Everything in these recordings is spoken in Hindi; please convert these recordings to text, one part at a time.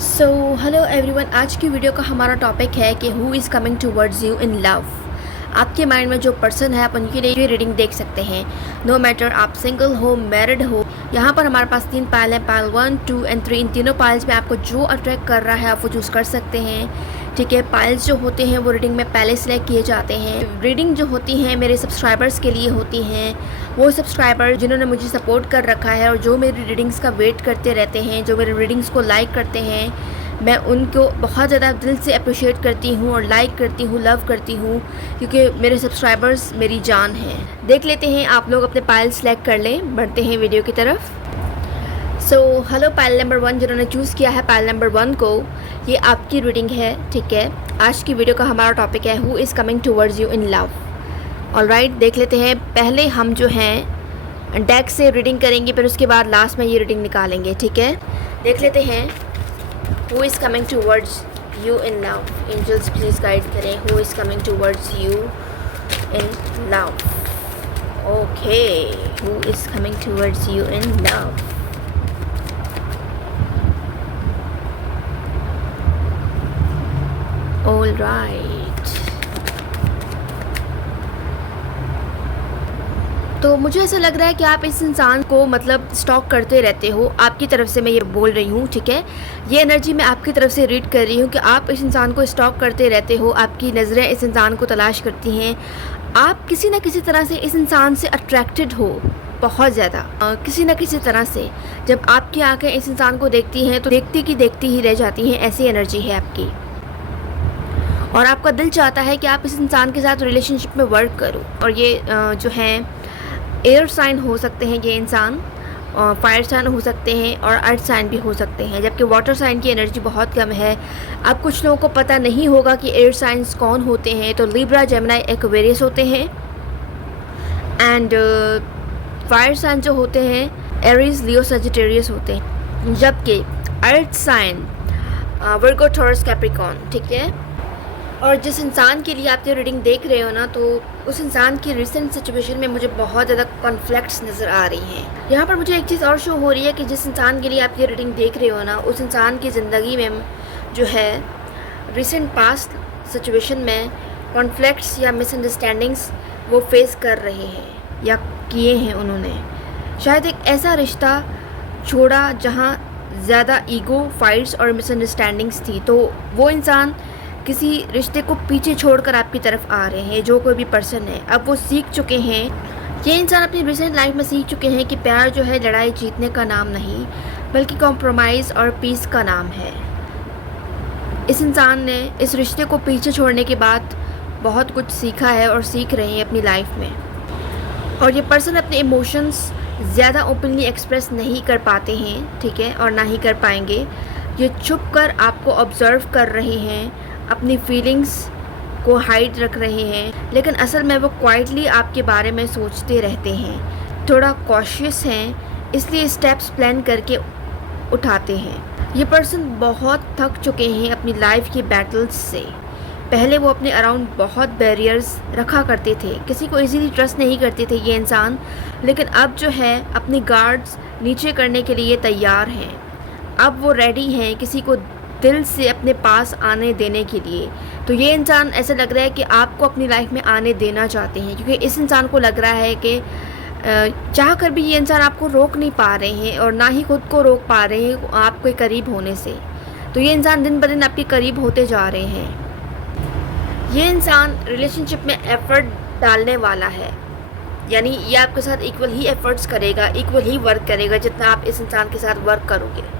सो हेलो एवरीवन, आज की वीडियो का हमारा टॉपिक है कि who is coming towards you in love. आपके माइंड में जो पर्सन है आप उनके लिए रीडिंग देख सकते हैं। नो मैटर आप सिंगल हो मैरिड हो। यहाँ पर हमारे पास 3 पायल हैं, पायल 1, 2 एंड 3। इन तीनों पायल्स में आपको जो अट्रैक्ट कर रहा है आप वो चूज़ कर सकते हैं। ठीक है, पायल्स जो होते हैं वो रीडिंग में पहले सिलेक्ट किए जाते हैं। रीडिंग जो होती हैं मेरे सब्सक्राइबर्स के लिए होती हैं, वो सब्सक्राइबर जिन्होंने मुझे सपोर्ट कर रखा है और जो मेरी रीडिंग्स का वेट करते रहते हैं, जो मेरी रीडिंग्स को लाइक करते हैं, मैं उनको बहुत ज़्यादा दिल से अप्रिशिएट करती हूँ और लाइक करती हूँ, लव करती हूँ, क्योंकि मेरे सब्सक्राइबर्स मेरी जान हैं। देख लेते हैं, आप लोग अपने पायल सेलेक्ट कर लें। बढ़ते हैं वीडियो की तरफ। सो हेलो पायल नंबर 1, जिन्होंने चूज़ किया है पायल नंबर 1 को, ये आपकी रीडिंग है। ठीक है, आज की वीडियो का हमारा टॉपिक है who is coming towards you in love. Alright, देख लेते हैं। पहले हम जो हैं डेक से रीडिंग करेंगे, फिर उसके बाद लास्ट में ये रीडिंग निकालेंगे। ठीक है, देख लेते हैं Who is coming towards you in love? Angels please guide करें। Who is coming towards you in love? Okay, who is coming towards you in love? All right. तो मुझे ऐसा लग रहा है कि आप इस इंसान को मतलब स्टॉक करते रहते हो। आपकी तरफ से मैं ये बोल रही हूँ। ठीक है, ये एनर्जी मैं आपकी तरफ से रीड कर रही हूँ कि आप इस इंसान को स्टॉक करते रहते हो। आपकी नज़रें इस इंसान को तलाश करती हैं। आप किसी न किसी तरह से इस इंसान से अट्रैक्टेड हो बहुत ज़्यादा, किसी न किसी तरह से। जब आपकी आँखें इस इंसान को देखती हैं तो देखती की देखती ही रह जाती हैं। ऐसी एनर्जी है आपकी और आपका दिल चाहता है कि आप इस इंसान के साथ रिलेशनशिप में वर्क करो। और ये जो हैं एयर साइन हो सकते हैं ये इंसान, और फायर साइन हो सकते हैं और अर्थ साइन भी हो सकते हैं, जबकि वाटर साइन की एनर्जी बहुत कम है। अब कुछ लोगों को पता नहीं होगा कि एयर साइंस कौन होते हैं। तो लिब्रा, जेमिनी, एक्वेरियस होते हैं। एंड फायर साइन जो होते हैं एरीज, लियो, सजिटेरियस होते हैं, जबकि अर्थ साइन वर्गो, टॉरस, कैप्रिकॉर्न। ठीक है, और जिस इंसान के लिए आप ये रीडिंग देख रहे हो ना, तो उस इंसान की रिसेंट सिचुएशन में मुझे बहुत ज़्यादा कॉन्फ्लिक्ट्स नज़र आ रही हैं। यहाँ पर मुझे एक चीज़ और शो हो रही है कि जिस इंसान के लिए आप ये रीडिंग देख रहे हो ना, उस इंसान की ज़िंदगी में जो है रिसेंट पास्ट सिचुएशन में कॉन्फ्लिक्ट्स या मिसअंडरस्टैंडिंग्स वो फेस कर रहे हैं या किए हैं उन्होंने। शायद एक ऐसा रिश्ता छोड़ा जहाँ ज़्यादा ईगो, फाइट्स और मिसअंडरस्टैंडिंग्स थी। तो वो इंसान किसी रिश्ते को पीछे छोड़कर आपकी तरफ आ रहे हैं। जो कोई भी पर्सन है अब वो सीख चुके हैं, ये इंसान अपनी रिसेंट लाइफ में सीख चुके हैं कि प्यार जो है लड़ाई जीतने का नाम नहीं, बल्कि कॉम्प्रोमाइज़ और पीस का नाम है। इस इंसान ने इस रिश्ते को पीछे छोड़ने के बाद बहुत कुछ सीखा है और सीख रहे हैं अपनी लाइफ में। और ये पर्सन अपने इमोशंस ज़्यादा ओपनली एक्सप्रेस नहीं कर पाते हैं। ठीक है, और ना ही कर पाएंगे। ये छुप कर आपको ऑब्ज़र्व कर रहे हैं, अपनी फीलिंग्स को हाइड रख रहे हैं, लेकिन असल में वो क्वाइटली आपके बारे में सोचते रहते हैं। थोड़ा कॉशियस हैं, इसलिए स्टेप्स प्लान करके उठाते हैं। ये पर्सन बहुत थक चुके हैं अपनी लाइफ की बैटल्स से। पहले वो अपने अराउंड बहुत बैरियर्स रखा करते थे, किसी को इजीली ट्रस्ट नहीं करते थे ये इंसान, लेकिन अब जो है अपनी गार्ड्स नीचे करने के लिए तैयार हैं। अब वो रेडी हैं किसी को दिल से अपने पास आने देने के लिए। तो ये इंसान ऐसा लग रहा है कि आपको अपनी लाइफ में आने देना चाहते हैं, क्योंकि इस इंसान को लग रहा है कि चाह कर भी ये इंसान आपको रोक नहीं पा रहे हैं और ना ही खुद को रोक पा रहे हैं आपके करीब होने से। तो ये इंसान दिन ब दिन आपके करीब होते जा रहे हैं। ये इंसान रिलेशनशिप में एफ़र्ट डालने वाला है, यानी ये आपके साथ इक्वल ही एफ़र्ट्स करेगा, इक्वल ही वर्क करेगा जितना आप इस इंसान के साथ वर्क करोगे।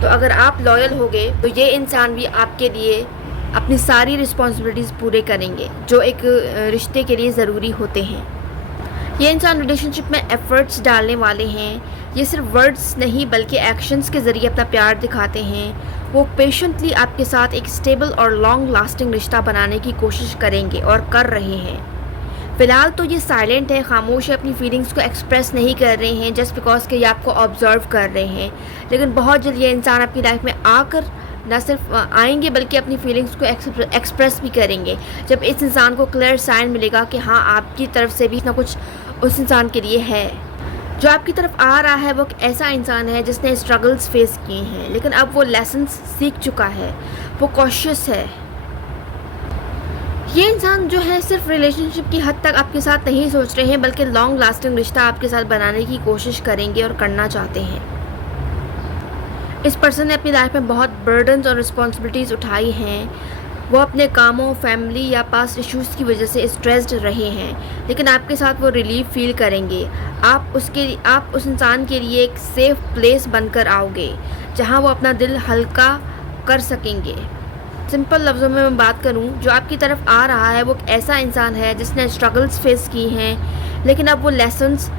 तो अगर आप लॉयल होगे तो ये इंसान भी आपके लिए अपनी सारी रिस्पॉन्सिबिलिटीज़ पूरे करेंगे जो एक रिश्ते के लिए ज़रूरी होते हैं। ये इंसान रिलेशनशिप में एफ़र्ट्स डालने वाले हैं। ये सिर्फ वर्ड्स नहीं बल्कि एक्शंस के ज़रिए अपना प्यार दिखाते हैं। वो पेशेंटली आपके साथ एक स्टेबल और लॉन्ग लास्टिंग रिश्ता बनाने की कोशिश करेंगे और कर रहे हैं। फ़िलहाल तो ये साइलेंट है, खामोश है, अपनी फीलिंग्स को एक्सप्रेस नहीं कर रहे हैं जस्ट बिकॉज कि ये आपको ऑब्ज़र्व कर रहे हैं। लेकिन बहुत जल्द ये इंसान आपकी लाइफ में आकर न सिर्फ आएंगे बल्कि अपनी फीलिंग्स को एक्सप्रेस भी करेंगे, जब इस इंसान को क्लियर साइन मिलेगा कि हाँ आपकी तरफ से भी ना कुछ उस इंसान के लिए है। जो आपकी तरफ आ रहा है वो एक ऐसा इंसान है जिसने स्ट्रगल्स फेस किए हैं, लेकिन अब वो लेसन्स सीख चुका है, वो कॉशियस है। ये इंसान जो है सिर्फ रिलेशनशिप की हद तक आपके साथ नहीं सोच रहे हैं, बल्कि लॉन्ग लास्टिंग रिश्ता आपके साथ बनाने की कोशिश करेंगे और करना चाहते हैं। इस पर्सन ने अपनी लाइफ में बहुत बर्डन्स और रिस्पॉन्सिबिलिटीज़ उठाई हैं। वो अपने कामों, फैमिली या पास्ट इश्यूज़ की वजह से स्ट्रेस्ड रहे हैं, लेकिन आपके साथ वो रिलीफ फील करेंगे। आप उस इंसान के लिए एक सेफ़ प्लेस बनकर आओगे जहां वो अपना दिल हल्का कर सकेंगे। सिंपल लफ्ज़ों में मैं बात करूं, जो आपकी तरफ आ रहा है वो एक ऐसा इंसान है जिसने स्ट्रगल्स फेस की हैं, लेकिन अब वो लेसन्स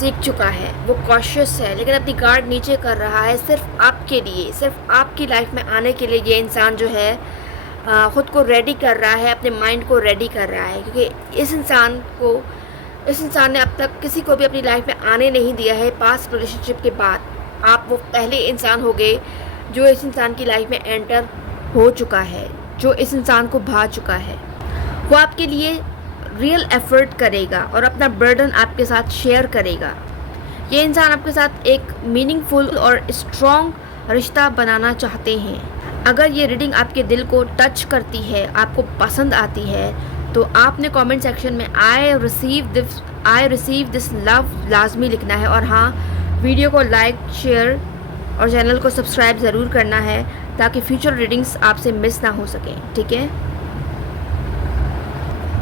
सीख चुका है, वो कॉशियस है, लेकिन अपनी गार्ड नीचे कर रहा है सिर्फ आपके लिए, सिर्फ आपकी लाइफ में आने के लिए। ये इंसान जो है ख़ुद को रेडी कर रहा है, अपने माइंड को रेडी कर रहा है, क्योंकि इस इंसान ने अब तक किसी को भी अपनी लाइफ में आने नहीं दिया है। पास्ट रिलेशनशिप के बाद आप वो पहले इंसान हो गए जो इस इंसान की लाइफ में एंटर हो चुका है, जो इस इंसान को भा चुका है। वो आपके लिए रियल एफर्ट करेगा और अपना बर्डन आपके साथ शेयर करेगा। ये इंसान आपके साथ एक मीनिंगफुल और स्ट्रॉन्ग रिश्ता बनाना चाहते हैं। अगर ये रीडिंग आपके दिल को टच करती है, आपको पसंद आती है, तो आपने कमेंट सेक्शन में आई रिसीव दिस लव लाजमी लिखना है। और हाँ, वीडियो को लाइक, शेयर और चैनल को सब्सक्राइब ज़रूर करना है ताकि फ्यूचर रीडिंग्स आपसे मिस ना हो सकें, ठीक है।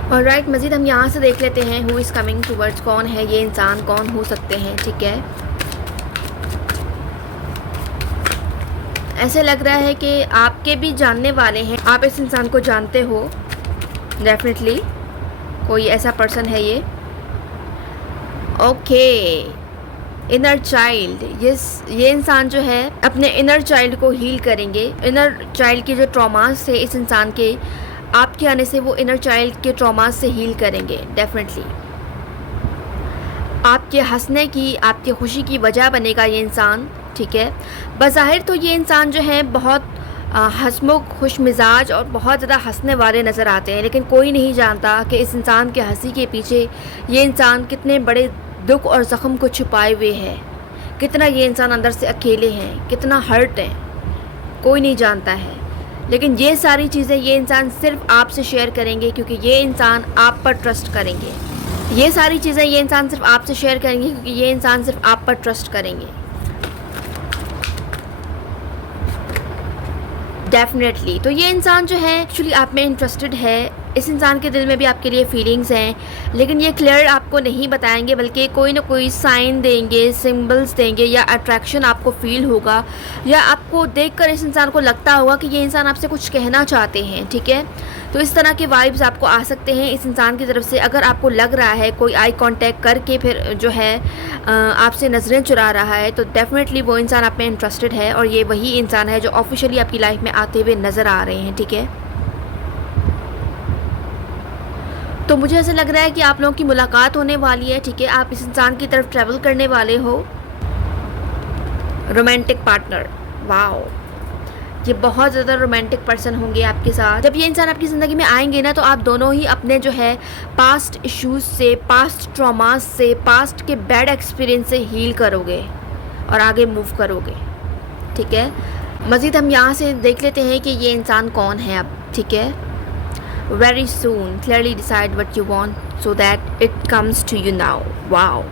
और राइट, मज़ीद हम यहाँ से देख लेते हैं हु इज़ कमिंग टूवर्ड्स, कौन है ये इंसान, कौन हो सकते हैं, ठीक है। ऐसे लग रहा है कि आपके भी जानने वाले हैं, आप इस इंसान को जानते हो, डेफिनेटली कोई ऐसा पर्सन है ये। ओके, इनर चाइल्ड, ये इंसान जो है अपने इनर चाइल्ड को हील करेंगे। इनर चाइल्ड के जो ट्रॉमास थे इस इंसान के, आपके आने से वो इनर चाइल्ड के ट्रॉमास से हील करेंगे डेफिनेटली। आपके हंसने की, आपकी खुशी की वजह बनेगा ये इंसान, ठीक है। बज़ाहिर तो ये इंसान जो है बहुत हंसमुख, खुश मिजाज और बहुत ज़्यादा हंसने वाले नज़र आते हैं, लेकिन कोई नहीं जानता कि इस इंसान के हंसी के पीछे ये इंसान कितने बड़े दुख और ज़ख्म को छुपाए हुए है, कितना ये इंसान अंदर से अकेले हैं, कितना हर्ट है, कोई नहीं जानता है। लेकिन ये सारी चीज़ें ये इंसान सिर्फ आपसे शेयर करेंगे, क्योंकि ये इंसान आप पर ट्रस्ट करेंगे। ये सारी चीज़ें ये इंसान सिर्फ आपसे शेयर करेंगे क्योंकि ये इंसान सिर्फ आप पर ट्रस्ट करेंगे डेफिनेटली। तो ये इंसान जो है एक्चुअली आप में इंटरेस्टेड है। इस इंसान के दिल में भी आपके लिए फीलिंग्स हैं, लेकिन ये क्लियर आपको नहीं बताएंगे, बल्कि कोई ना कोई साइन देंगे, सिंबल्स देंगे, या अट्रैक्शन आपको फील होगा, या आपको देखकर इस इंसान को लगता होगा कि ये इंसान आपसे कुछ कहना चाहते हैं, ठीक है। तो इस तरह के वाइब्स आपको आ सकते हैं इस इंसान की तरफ से। अगर आपको लग रहा है कोई आई कांटेक्ट करके फिर जो है आपसे नज़रें चुरा रहा है, तो डेफिनेटली वो इंसान आप में इंटरेस्टेड है, और ये वही इंसान है जो ऑफिशियली आपकी लाइफ में आते हुए नज़र आ रहे हैं, ठीक है। तो मुझे ऐसा लग रहा है कि आप लोगों की मुलाकात होने वाली है, ठीक है। आप इस इंसान की तरफ ट्रैवल करने वाले हो। रोमांटिक पार्टनर, वाओ, ये बहुत ज़्यादा रोमांटिक पर्सन होंगे आपके साथ। जब ये इंसान आपकी ज़िंदगी में आएंगे ना, तो आप दोनों ही अपने जो है पास्ट इश्यूज़ से, पास्ट ट्रॉमास से, पास्ट के बैड एक्सपीरियंस से हील करोगे और आगे मूव करोगे, ठीक है। मज़ीद हम यहाँ से देख लेते हैं कि ये इंसान कौन है अब, ठीक है। Very soon, clearly decide what you want so that it comes to you now. Wow.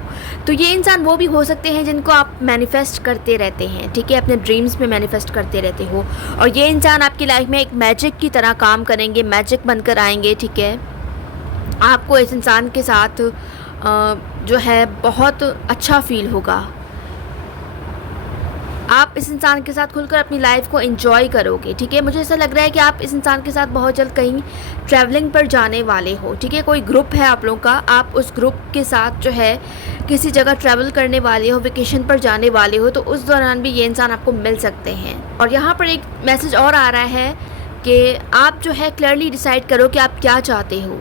तो ये इंसान वो भी हो सकते हैं जिनको आप मैनिफेस्ट करते रहते हैं, ठीक है, अपने ड्रीम्स में मैनिफेस्ट करते रहते हो, और ये इंसान आपकी लाइफ में एक मैजिक की तरह काम करेंगे, मैजिक बनकर आएंगे, ठीक है। आपको इस इंसान के साथ जो है बहुत अच्छा फील होगा। आप इस इंसान के साथ खुलकर अपनी लाइफ को एंजॉय करोगे, ठीक है। मुझे ऐसा लग रहा है कि आप इस इंसान के साथ बहुत जल्द कहीं ट्रैवलिंग पर जाने वाले हो, ठीक है। कोई ग्रुप है आप लोगों का, आप उस ग्रुप के साथ जो है किसी जगह ट्रैवल करने वाले हो, वेकेशन पर जाने वाले हो, तो उस दौरान भी ये इंसान आपको मिल सकते हैं। और यहाँ पर एक मैसेज और आ रहा है कि आप जो है क्लियरली डिसाइड करो कि आप क्या चाहते हो।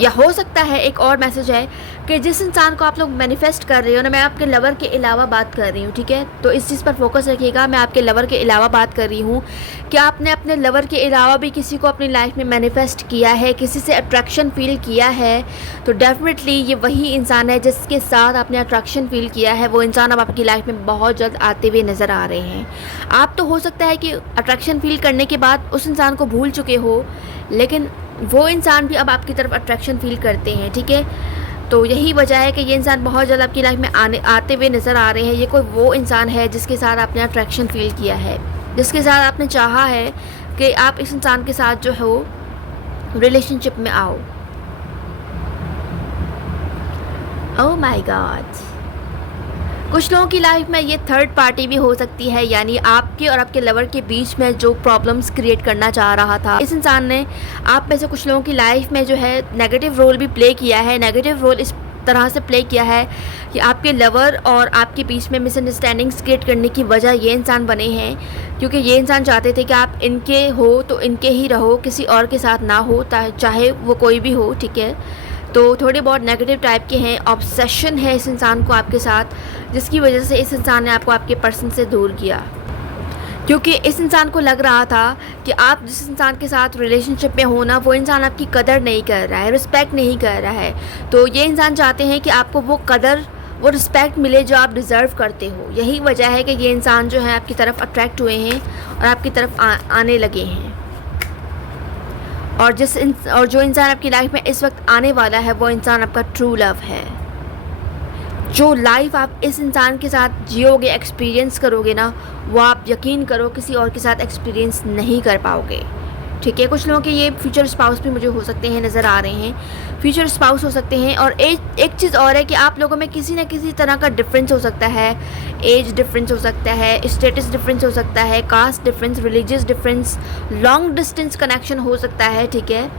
या हो सकता है एक और मैसेज है कि जिस इंसान को आप लोग मैनिफेस्ट कर रहे हो ना, मैं आपके लवर के अलावा बात कर रही हूँ, ठीक है। तो इस चीज़ पर फोकस रखिएगा, मैं आपके लवर के अलावा बात कर रही हूँ कि आपने अपने लवर के अलावा भी किसी को अपनी लाइफ में मैनिफेस्ट किया है, किसी से अट्रैक्शन फील किया है, तो डेफिनेटली ये वही इंसान है जिसके साथ आपने अट्रैक्शन फील किया है। वो इंसान अब आपकी लाइफ में बहुत जल्द आते हुए नज़र आ रहे हैं। आप तो हो सकता है कि अट्रैक्शन फील करने के बाद उस इंसान को भूल चुके हो, लेकिन वो इंसान भी अब आपकी तरफ अट्रैक्शन फील करते हैं, ठीक है। तो यही वजह है कि ये इंसान बहुत जल्द आपकी लाइफ में आते हुए नज़र आ रहे हैं। ये कोई वो इंसान है जिसके साथ आपने अट्रैक्शन फील किया है, जिसके साथ आपने चाहा है कि आप इस इंसान के साथ जो हो रिलेशनशिप में आओ। ओह माय गॉड, कुछ लोगों की लाइफ में ये थर्ड पार्टी भी हो सकती है, यानी आपके और आपके लवर के बीच में जो प्रॉब्लम्स क्रिएट करना चाह रहा था, इस इंसान ने आप में से कुछ लोगों की लाइफ में जो है नेगेटिव रोल भी प्ले किया है। नेगेटिव रोल इस तरह से प्ले किया है कि आपके लवर और आपके बीच में मिसअंडरस्टैंडिंग्स क्रिएट करने की वजह ये इंसान बने हैं, क्योंकि ये इंसान चाहते थे कि आप इनके हो तो इनके ही रहो, किसी और के साथ ना हो, चाहे वो कोई भी हो, ठीक है। तो थोड़े बहुत नेगेटिव टाइप के हैं, ऑब्सेशन है इस इंसान को आपके साथ, जिसकी वजह से इस इंसान ने आपको आपके पर्सन से दूर किया, क्योंकि इस इंसान को लग रहा था कि आप जिस इंसान के साथ रिलेशनशिप में हो ना, वो इंसान आपकी कदर नहीं कर रहा है, रिस्पेक्ट नहीं कर रहा है। तो ये इंसान चाहते हैं कि आपको वो कदर, वो रिस्पेक्ट मिले जो आप डिज़र्व करते हो। यही वजह है कि ये इंसान जो है आपकी तरफ अट्रैक्ट हुए हैं और आपकी तरफ आने लगे हैं। और जो इंसान आपकी लाइफ में इस वक्त आने वाला है, वो इंसान आपका ट्रू लव है। जो लाइफ आप इस इंसान के साथ जियोगे, एक्सपीरियंस करोगे ना, वो आप यकीन करो किसी और के साथ एक्सपीरियंस नहीं कर पाओगे, ठीक है। कुछ लोगों के ये फ्यूचर स्पाउस भी मुझे हो सकते हैं, नज़र आ रहे हैं, फ्यूचर स्पाउस हो सकते हैं। और एक चीज़ और है कि आप लोगों में किसी न किसी तरह का डिफरेंस हो सकता है, एज डिफरेंस हो सकता है, स्टेटस डिफरेंस हो सकता है, caste difference, religious difference, long distance connection हो सकता है, ठीक है,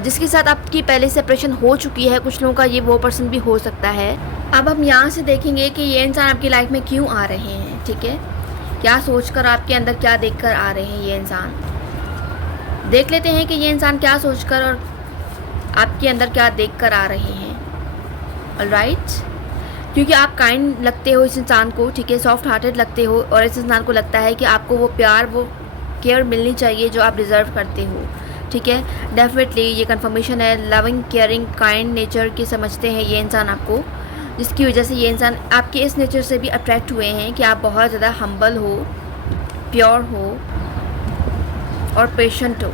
जिसके साथ आपकी पहले सेपरेशन हो चुकी है। कुछ लोगों का ये वो पर्सन भी हो सकता है। अब हम यहाँ से देखेंगे कि ये इंसान आपकी लाइफ में क्यों आ रहे हैं, ठीक है, क्या सोचकर, आपके अंदर क्या देखकर आ रहे हैं ये इंसान। देख लेते हैं कि ये इंसान क्या सोचकर और आपके अंदर क्या देखकर आ रहे हैं। ऑलराइट, क्योंकि आप काइंड लगते हो इस इंसान को, ठीक है, सॉफ्ट हार्टेड लगते हो, और इस इंसान को लगता है कि आपको वो प्यार, वो केयर मिलनी चाहिए जो आप डिज़र्व करते हो, ठीक है। डेफिनेटली ये कंफर्मेशन है, लविंग, केयरिंग, काइंड नेचर की समझते हैं ये इंसान आपको, जिसकी वजह से ये इंसान आपके इस नेचर से भी अट्रैक्ट हुए हैं कि आप बहुत ज़्यादा हम्बल हो, प्योर हो और पेशेंट हो।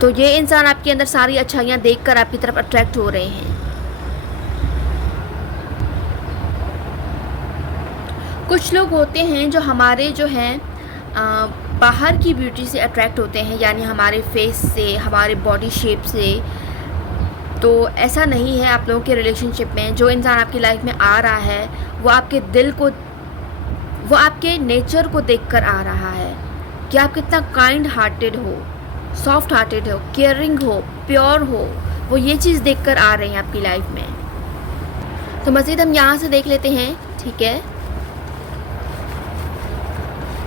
तो ये इंसान आपके अंदर सारी अच्छाइयाँ देखकर आपकी तरफ अट्रैक्ट हो रहे हैं। कुछ लोग होते हैं जो हमारे जो हैं बाहर की ब्यूटी से अट्रैक्ट होते हैं, यानी हमारे फेस से, हमारे बॉडी शेप से। तो ऐसा नहीं है आप लोगों के रिलेशनशिप में। जो इंसान आपकी लाइफ में आ रहा है, वो आपके दिल को, वो आपके नेचर को देखकर आ रहा है कि आप कितना काइंड हार्टेड हो, सॉफ्ट हार्टेड हो, केयरिंग हो, प्योर हो। वो ये चीज़ देखकर आ रहे हैं आपकी लाइफ में। तो मज़ीद हम यहाँ से देख लेते हैं, ठीक है,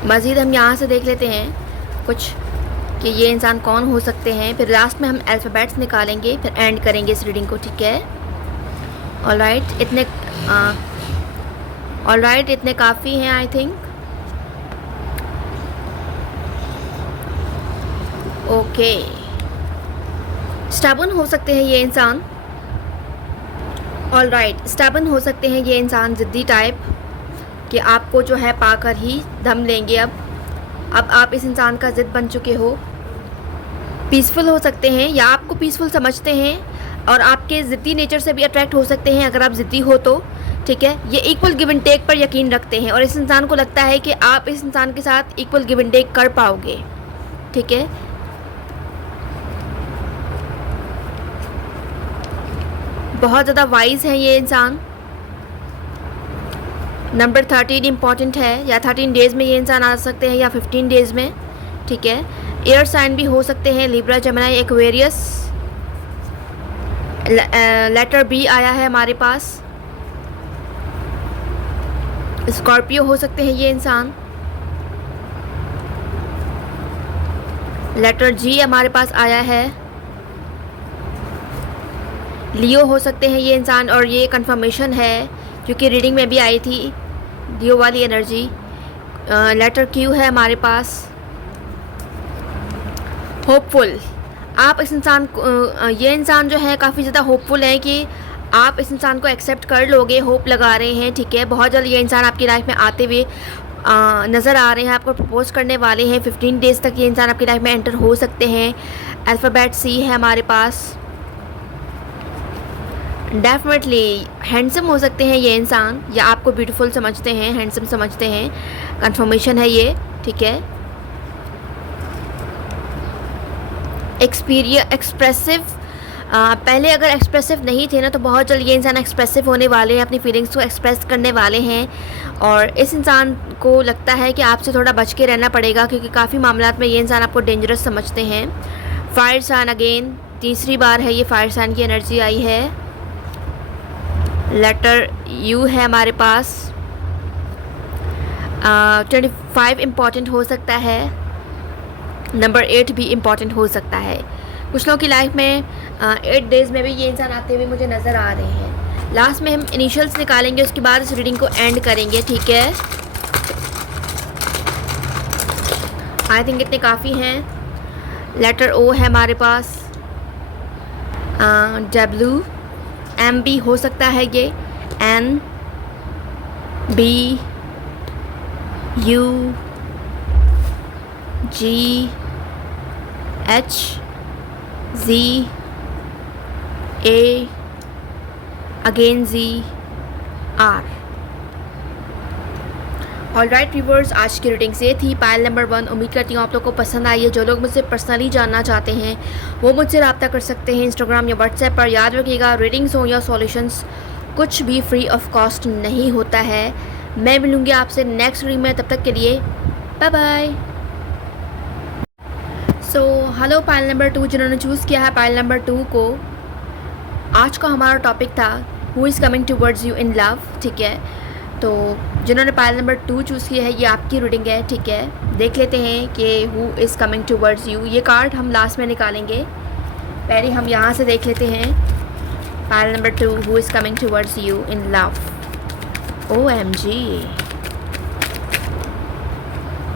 मज़ीद हम यहाँ से देख लेते हैं कुछ कि ये इंसान कौन हो सकते हैं। फिर लास्ट में हम अल्फ़ाबेट्स निकालेंगे, फिर एंड करेंगे इस रीडिंग को, ठीक है। ऑलराइट, इतने काफ़ी हैं आई थिंक। ओके, स्टबर्न हो सकते हैं ये इंसान। ऑलराइट, स्टबर्न हो सकते हैं ये इंसान, ज़िद्दी टाइप, कि आपको जो है पाकर ही दम लेंगे। अब आप इस इंसान का ज़िद बन चुके हो। पीसफुल हो सकते हैं, या आपको पीसफुल समझते हैं और आपके ज़िद्दी नेचर से भी अट्रैक्ट हो सकते हैं अगर आप ज़िद्दी हो तो, ठीक है। ये इक्वल गिव एंड टेक पर यकीन रखते हैं और इस इंसान को लगता है कि आप इस इंसान के साथ इक्वल गिव एंड टेक कर पाओगे, ठीक है। बहुत ज़्यादा वाइज है ये इंसान। नंबर 13 इम्पॉर्टेंट है, या 13 डेज़ में ये इंसान आ सकते हैं या 15 डेज़ में, ठीक है। एयर साइन भी हो सकते हैं, Libra, Gemini, Aquarius. Letter B आया है हमारे पास। स्कॉर्पियो हो सकते हैं ये इंसान। लेटर जी हमारे पास आया है। लियो हो सकते हैं ये इंसान, और ये कंफर्मेशन है क्योंकि रीडिंग में भी आई थी लियो वाली एनर्जी। लेटर क्यू है हमारे पास, होपफुल। आप इस इंसान को ये इंसान जो है काफ़ी ज़्यादा होपफुल है कि आप इस इंसान को एक्सेप्ट कर लोगे, होप लगा रहे हैं, ठीक है। बहुत जल्द ये इंसान आपकी लाइफ में आते हुए नज़र आ रहे हैं, आपको प्रपोज करने वाले हैं। 15 डेज़ तक ये इंसान आपकी लाइफ में एंटर हो सकते हैं। अल्फ़ाबेट सी है हमारे पास। डेफिनेटली हैंडसम हो सकते हैं ये इंसान, या आपको ब्यूटीफुल समझते हैं, हैंडसम समझते हैं, कंफर्मेशन है ये, ठीक है। एक्सप्रेसिव, पहले अगर एक्सप्रेसिव नहीं थे ना, तो बहुत जल्द ये इंसान एक्सप्रेसिव होने वाले हैं, अपनी फीलिंग्स को एक्सप्रेस करने वाले हैं। और इस इंसान को लगता है कि आपसे थोड़ा बच के रहना पड़ेगा, क्योंकि काफ़ी मामलात में ये इंसान आपको डेंजरस समझते हैं। फायर साइन अगेन, तीसरी बार है ये फायर साइन की एनर्जी आई है। लेटर यू है हमारे पास। 25 इम्पॉर्टेंट हो सकता है, नंबर 8 भी इम्पॉर्टेंट हो सकता है। कुछ लोगों की लाइफ में 8 डेज़ में भी ये इंसान आते हुए मुझे नज़र आ रहे हैं। लास्ट में हम इनिशियल्स निकालेंगे, उसके बाद इस रीडिंग को एंड करेंगे, ठीक है। आई थिंक इतने काफ़ी हैं। लेटर ओ है हमारे पास। डब्ल्यू, एम बी हो सकता है ये, N B, U, G, H, G, A, again G, R. All right viewers, आज की रीडिंग्स ये थी पायल नंबर 1। उम्मीद करती हूँ आप लोग को पसंद आई है। जो लोग मुझसे पर्सनली जानना चाहते हैं वो मुझसे रब्ता कर सकते हैं इंस्टाग्राम या व्हाट्सएप पर। याद रखिएगा, रीडिंग्स हो या सॉल्यूशंस, कुछ भी फ्री ऑफ कॉस्ट नहीं होता है। मैं मिलूँगी आपसे नेक्स्ट रीडिंग में, तब तक के लिए bye bye. So hello pile number 2, जिन्होंने चूज़ किया है पायल नंबर 2 को, आज का हमारा टॉपिक था who is coming towards you in love, ठीक है। तो जिन्होंने पायल नंबर 2 चूज़ किया है, ये आपकी रीडिंग है, ठीक है। देख लेते हैं कि who is coming towards you. ये कार्ड हम लास्ट में निकालेंगे, पहले हम यहाँ से देख लेते हैं। पायल number 2, who is coming towards you in love. OMG,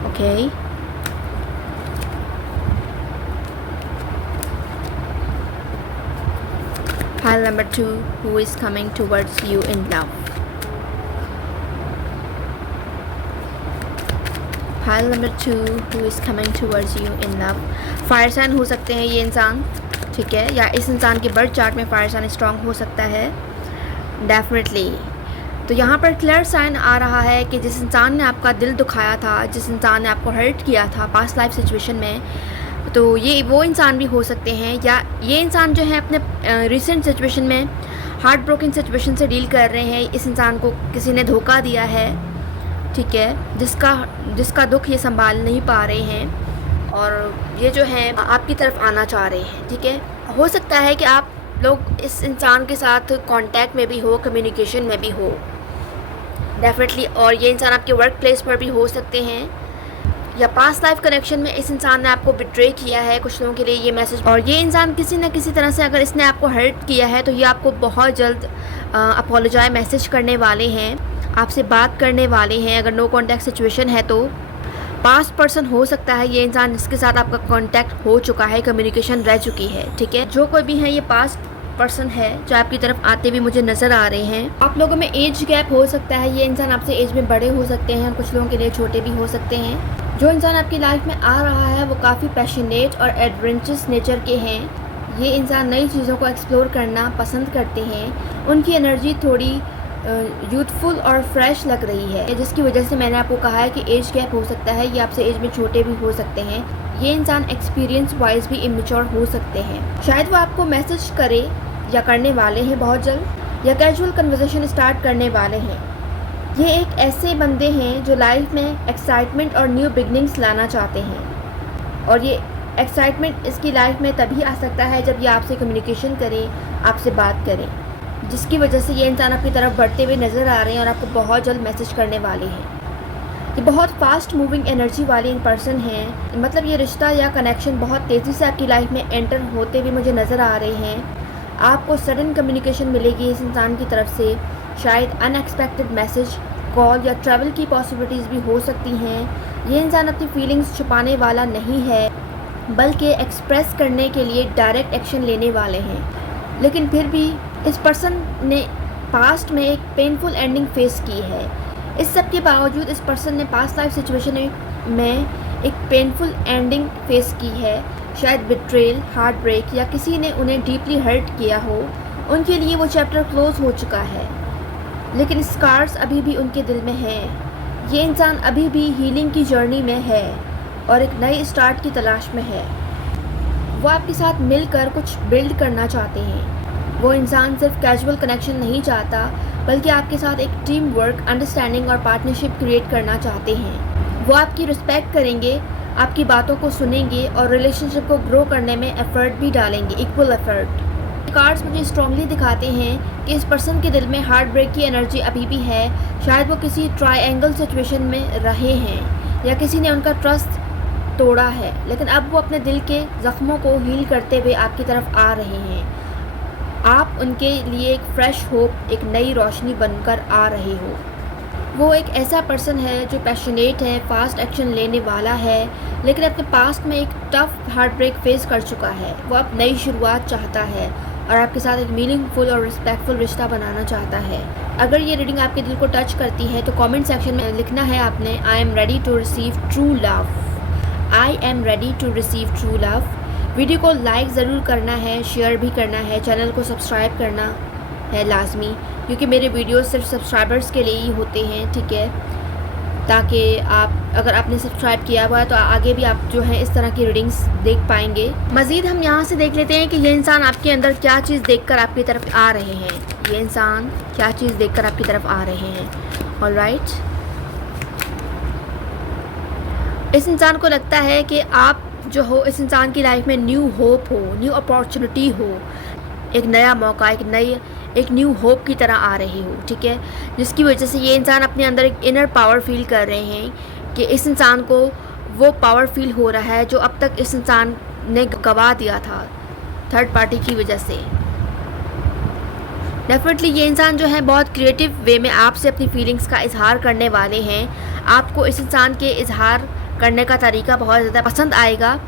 okay. Pile number 2, who is coming towards you in love. Pile number 2, who is coming towards you in love. Fire sign हो सकते हैं ये इंसान, ठीक है, या इस इंसान के बर्थ चार्ट में फायर साइन स्ट्रांग हो सकता है डेफिनेटली। तो यहाँ पर क्लियर साइन आ रहा है कि जिस इंसान ने आपका दिल दुखाया था, जिस इंसान ने आपको हर्ट किया था पास्ट लाइफ सिचुएशन में, तो ये वो इंसान भी हो सकते हैं, या ये इंसान जो है अपने रिसेंट सिचुएशन में हार्ट ब्रोकन सिचुएशन से डील कर रहे हैं। इस इंसान को किसी ने धोखा दिया है, ठीक है, जिसका दुख ये संभाल नहीं पा रहे हैं, और ये जो है आपकी तरफ आना चाह रहे हैं, ठीक है। हो सकता है कि आप लोग इस इंसान के साथ कांटेक्ट में भी हो, कम्युनिकेशन में भी हो डेफिनेटली, और ये इंसान आपके वर्क प्लेस पर भी हो सकते हैं, या पास्ट लाइफ कनेक्शन में इस इंसान ने आपको बिट्रे किया है। कुछ लोगों के लिए ये मैसेज, और ये इंसान किसी न किसी तरह से अगर इसने आपको हर्ट किया है तो ये आपको बहुत जल्द अपोलोजाइज मैसेज करने वाले हैं, आपसे बात करने वाले हैं। अगर नो कॉन्टैक्ट सिचुएशन है तो पास्ट पर्सन हो सकता है ये इंसान जिसके साथ आपका कॉन्टैक्ट हो चुका है, कम्युनिकेशन रह चुकी है, ठीक है। जो कोई भी है ये पास्ट पर्सन है जो आपकी तरफ आते हुए मुझे नज़र आ रहे हैं। आप लोगों में एज गैप हो सकता है, ये इंसान आपसे एज में बड़े हो सकते हैं, कुछ लोगों के लिए छोटे भी हो सकते हैं। जो इंसान आपकी लाइफ में आ रहा है वो काफ़ी पैशनेट और एडवेंचरस नेचर के हैं। ये इंसान नई चीज़ों को एक्सप्लोर करना पसंद करते हैं। उनकी एनर्जी थोड़ी यूथफुल और फ्रेश लग रही है, जिसकी वजह से मैंने आपको कहा है कि एज गैप हो सकता है, ये आपसे एज में छोटे भी हो सकते हैं। ये इंसान एक्सपीरियंस वाइज भी इमेच्योर हो सकते हैं। शायद वो आपको मैसेज करे या करने वाले हैं बहुत जल्द, या कैजुअल कन्वर्सेशन स्टार्ट करने वाले हैं। ये एक ऐसे बंदे हैं जो लाइफ में एक्साइटमेंट और न्यू बिगनिंग्स लाना चाहते हैं, और ये एक्साइटमेंट इसकी लाइफ में तभी आ सकता है जब ये आपसे कम्युनिकेशन करें, आपसे बात करें, जिसकी वजह से ये इंसान आपकी तरफ बढ़ते हुए नज़र आ रहे हैं और आपको बहुत जल्द मैसेज करने वाले हैं। ये बहुत फास्ट मूविंग एनर्जी वाले पर्सन हैं, मतलब ये रिश्ता या कनेक्शन बहुत तेज़ी से आपकी लाइफ में एंटर होते हुए मुझे नज़र आ रहे हैं। आपको सडन कम्युनिकेशन मिलेगी इस इंसान की तरफ से, शायद अनएक्सपेक्टेड मैसेज, कॉल या ट्रैवल की पॉसिबिलिटीज़ भी हो सकती हैं। ये इंसान अपनी फीलिंग्स छुपाने वाला नहीं है, बल्कि एक्सप्रेस करने के लिए डायरेक्ट एक्शन लेने वाले हैं। लेकिन फिर भी इस पर्सन ने पास्ट में एक पेनफुल एंडिंग फेस की है। इस सब के बावजूद इस पर्सन ने पास्ट लाइफ सिचुएशन में एक पेनफुल एंडिंग फेस की है। शायद बिट्रेल, हार्ट ब्रेक या किसी ने उन्हें डीपली हर्ट किया हो। उनके लिए वो चैप्टर क्लोज हो चुका है, लेकिन स्कार्स अभी भी उनके दिल में हैं। ये इंसान अभी भी हीलिंग की जर्नी में है और एक नई स्टार्ट की तलाश में है। वो आपके साथ मिलकर कुछ बिल्ड करना चाहते हैं। वो इंसान सिर्फ कैजुअल कनेक्शन नहीं चाहता, बल्कि आपके साथ एक टीम वर्क, अंडरस्टैंडिंग और पार्टनरशिप क्रिएट करना चाहते हैं। वो आपकी रिस्पेक्ट करेंगे, आपकी बातों को सुनेंगे और रिलेशनशिप को ग्रो करने में एफर्ट भी डालेंगे, इक्वल एफर्ट। कार्ड्स मुझे स्ट्रांगली दिखाते हैं कि इस पर्सन के दिल में हार्ट ब्रेक की एनर्जी अभी भी है। शायद वो किसी ट्रायंगल सिचुएशन में रहे हैं या किसी ने उनका ट्रस्ट तोड़ा है, लेकिन अब वो अपने दिल के ज़ख्मों को हील करते हुए आपकी तरफ आ रहे हैं। आप उनके लिए एक फ्रेश होप, एक नई रोशनी बनकर आ रहे हो। वो एक ऐसा पर्सन है जो पैशनेट है, फास्ट एक्शन लेने वाला है, लेकिन अपने पास्ट में एक टफ हार्ट ब्रेक फेस कर चुका है। वो अब नई शुरुआत चाहता है और आपके साथ एक मीनिंगफुल और रिस्पेक्टफुल रिश्ता बनाना चाहता है। अगर ये रीडिंग आपके दिल को टच करती है तो कमेंट सेक्शन में लिखना है आपने, I am ready to receive true love. I am ready to receive true love. Video को लाइक ज़रूर करना है, शेयर भी करना है, चैनल को सब्सक्राइब करना है लाजमी, क्योंकि मेरे वीडियोस सिर्फ सब्सक्राइबर्स के लिए ही होते हैं, ठीक है, ताकि आप, अगर आपने सब्सक्राइब किया हुआ है तो आगे भी आप जो है इस तरह की रीडिंग्स देख पाएंगे। मज़ीद हम यहाँ से देख लेते हैं कि ये इंसान आपके अंदर क्या चीज़ देखकर आपकी तरफ आ रहे हैं। ये इंसान क्या चीज़ देखकर आपकी तरफ आ रहे हैं। ऑलराइट, इस इंसान को लगता है कि आप जो हो, इस इंसान की लाइफ में न्यू होप हो, न्यू अपॉर्चुनिटी हो, एक नया मौका, एक न्यू होप की तरह आ रही हो, ठीक है, जिसकी वजह से ये इंसान अपने अंदर एक इनर पावर फील कर रहे हैं कि इस इंसान को वो पावर फील हो रहा है जो अब तक इस इंसान ने गवा दिया था थर्ड पार्टी की वजह से। डेफिनेटली ये इंसान जो है बहुत क्रिएटिव वे में आपसे अपनी फीलिंग्स का इजहार करने वाले हैं। आपको इस इंसान के इजहार करने का तरीका बहुत ज़्यादा पसंद आएगा।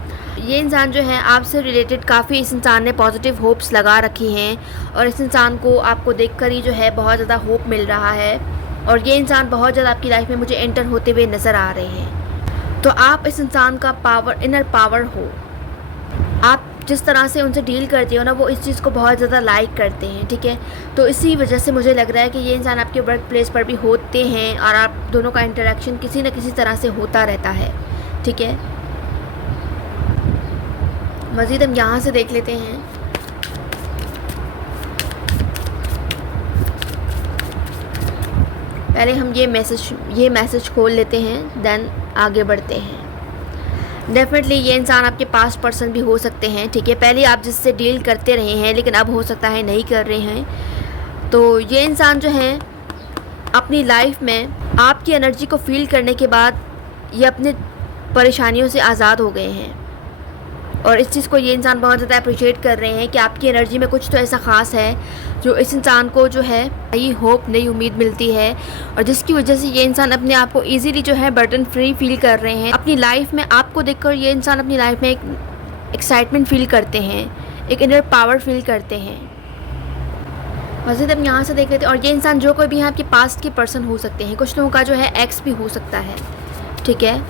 ये इंसान जो है आपसे रिलेटेड काफ़ी, इस इंसान ने पॉजिटिव होप्स लगा रखी हैं और इस इंसान को आपको देखकर ही जो है बहुत ज़्यादा होप मिल रहा है और ये इंसान बहुत ज़्यादा आपकी लाइफ में मुझे एंटर होते हुए नज़र आ रहे हैं। तो आप इस इंसान का पावर, इनर पावर हो। आप जिस तरह से उनसे डील करते हो ना, वो इस चीज़ को बहुत ज़्यादा लाइक करते हैं, ठीक है। तो इसी वजह से मुझे लग रहा है कि ये इंसान आपके वर्क प्लेस पर भी होते हैं और आप दोनों का इंटरेक्शन किसी न किसी तरह से होता रहता है, ठीक है। मज़ीद हम यहाँ से देख लेते हैं। पहले हम ये मैसेज खोल लेते हैं, देन आगे बढ़ते हैं। डेफिनेटली ये इंसान आपके पास्ट पर्सन भी हो सकते हैं, ठीक है। पहले आप जिससे डील करते रहे हैं लेकिन अब हो सकता है नहीं कर रहे हैं। तो ये इंसान जो है अपनी लाइफ में आपकी एनर्जी को फील करने के बाद ये अपने परेशानियों से आज़ाद हो गए हैं और इस चीज़ को ये इंसान बहुत ज़्यादा अप्रिशिएट कर रहे हैं कि आपकी एनर्जी में कुछ तो ऐसा ख़ास है जो इस इंसान को जो है नई होप, नई उम्मीद मिलती है और जिसकी वजह से ये इंसान अपने आप को इजीली जो है बर्डन फ्री फील कर रहे हैं अपनी लाइफ में। आपको देखकर ये इंसान अपनी लाइफ में एक एक्साइटमेंट फील करते हैं, एक इनर पावर फील करते हैं। मज़ीद हम यहाँ से देख लेते हैं। और ये इंसान जो कोई भी है आपके पास्ट के पर्सन हो सकते हैं, कुछ लोगों का जो है एक्स भी हो सकता है, ठीक है।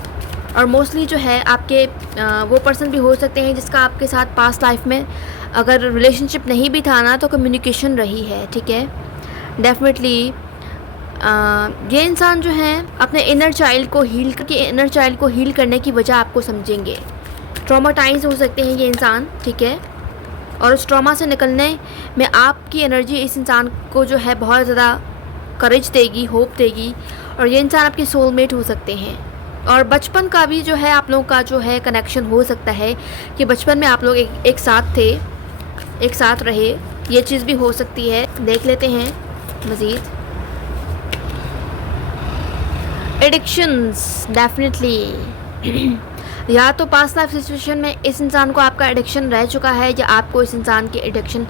और मोस्टली जो है आपके वो पर्सन भी हो सकते हैं जिसका आपके साथ पास्ट लाइफ में अगर रिलेशनशिप नहीं भी था ना तो कम्युनिकेशन रही है, ठीक है। डेफिनेटली ये इंसान जो है अपने इनर चाइल्ड को हील करने की वजह आपको समझेंगे। ट्रॉमाटाइज हो सकते हैं ये इंसान, ठीक है, और उस ट्रॉमा से निकलने में आपकी एनर्जी इस इंसान को जो है बहुत ज़्यादा करेज देगी, होप देगी। और ये इंसान आपके सोलमेट हो सकते हैं और बचपन का भी जो है आप लोगों का जो है कनेक्शन हो सकता है कि बचपन में आप लोग एक साथ थे, एक साथ रहे, ये चीज़ भी हो सकती है। देख लेते हैं मज़ीद। एडिक्शंस, डेफिनेटली या तो पास्ट लाइफ सिचुएशन में इस इंसान को आपका एडिक्शन रह चुका है या आपको इस इंसान की एडिक्शन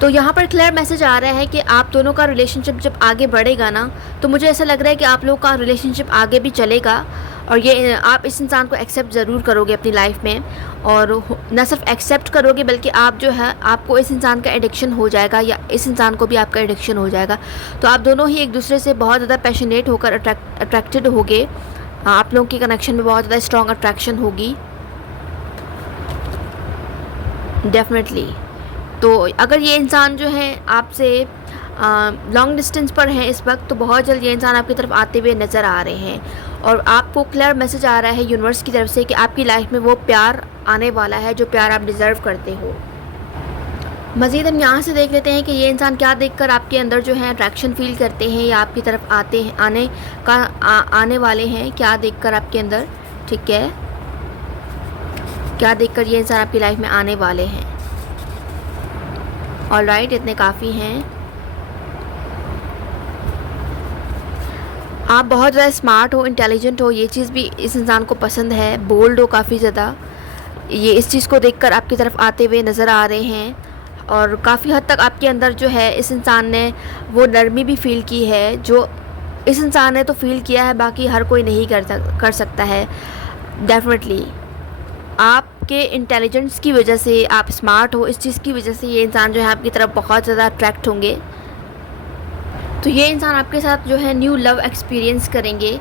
तो यहाँ पर क्लियर मैसेज आ रहा है कि आप दोनों का रिलेशनशिप जब आगे बढ़ेगा ना, तो मुझे ऐसा लग रहा है कि आप लोगों का रिलेशनशिप आगे भी चलेगा और ये आप इस इंसान को एक्सेप्ट ज़रूर करोगे अपनी लाइफ में। और न सिर्फ एक्सेप्ट करोगे बल्कि आप जो है आपको इस इंसान का एडिक्शन हो जाएगा या इस इंसान को भी आपका एडिक्शन हो जाएगा। तो आप दोनों ही एक दूसरे से बहुत ज़्यादा पैशनेट होकर अट्रैक्टेड होगे। आप लोगों की कनेक्शन में बहुत ज़्यादा स्ट्रॉन्ग अट्रैक्शन होगी डेफिनेटली। तो अगर ये इंसान जो है आपसे लॉन्ग डिस्टेंस पर है इस वक्त, तो बहुत जल्द ये इंसान आपकी तरफ आते हुए नज़र आ रहे हैं और आपको क्लियर मैसेज आ रहा है यूनिवर्स की तरफ से कि आपकी लाइफ में वो प्यार आने वाला है जो प्यार आप डिज़र्व करते हो। मज़ीद हम यहाँ से देख लेते हैं कि ये इंसान क्या देखकर आपके अंदर जो है अट्रैक्शन फील करते हैं या आपकी तरफ आने वाले हैं, क्या देखकर आपके अंदर, ठीक है, क्या देखकर ये इंसान आपकी लाइफ में आने वाले हैं। ऑलराइट, इतने काफ़ी हैं। आप बहुत ज़्यादा स्मार्ट हो, इंटेलिजेंट हो, ये चीज़ भी इस इंसान को पसंद है। बोल्ड हो काफ़ी ज़्यादा, ये इस चीज़ को देखकर आपकी तरफ आते हुए नज़र आ रहे हैं और काफ़ी हद तक आपके अंदर जो है इस इंसान ने वो नरमी भी फ़ील की है जो इस इंसान ने तो फ़ील किया है, बाकी हर कोई नहीं कर सकता है। डेफिनेटली आपके इंटेलिजेंस की वजह से, आप स्मार्ट हो, इस चीज़ की वजह से ये इंसान जो है आपकी तरफ बहुत ज़्यादा अट्रैक्ट होंगे। तो ये इंसान आपके साथ जो है न्यू लव एक्सपीरियंस करेंगे,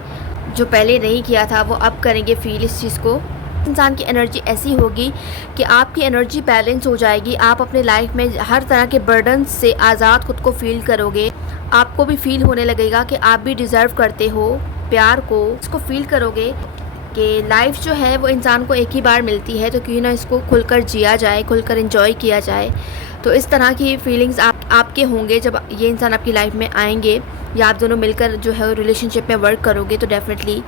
जो पहले नहीं किया था वो अब करेंगे फील इस चीज़ को। इंसान की एनर्जी ऐसी होगी कि आपकी एनर्जी बैलेंस हो जाएगी। आप अपने लाइफ में हर तरह के बर्डन्स से आज़ाद खुद को फील करोगे। आपको भी फील होने लगेगा कि आप भी डिज़र्व करते हो प्यार को। इसको फील करोगे कि लाइफ जो है वो इंसान को एक ही बार मिलती है, तो क्यों ना इसको खुलकर जिया जाए, खुलकर एंजॉय किया जाए। तो इस तरह की फीलिंग्स आपके होंगे जब ये इंसान आपकी लाइफ में आएंगे या आप दोनों मिलकर जो है रिलेशनशिप में वर्क करोगे, तो डेफिनेटली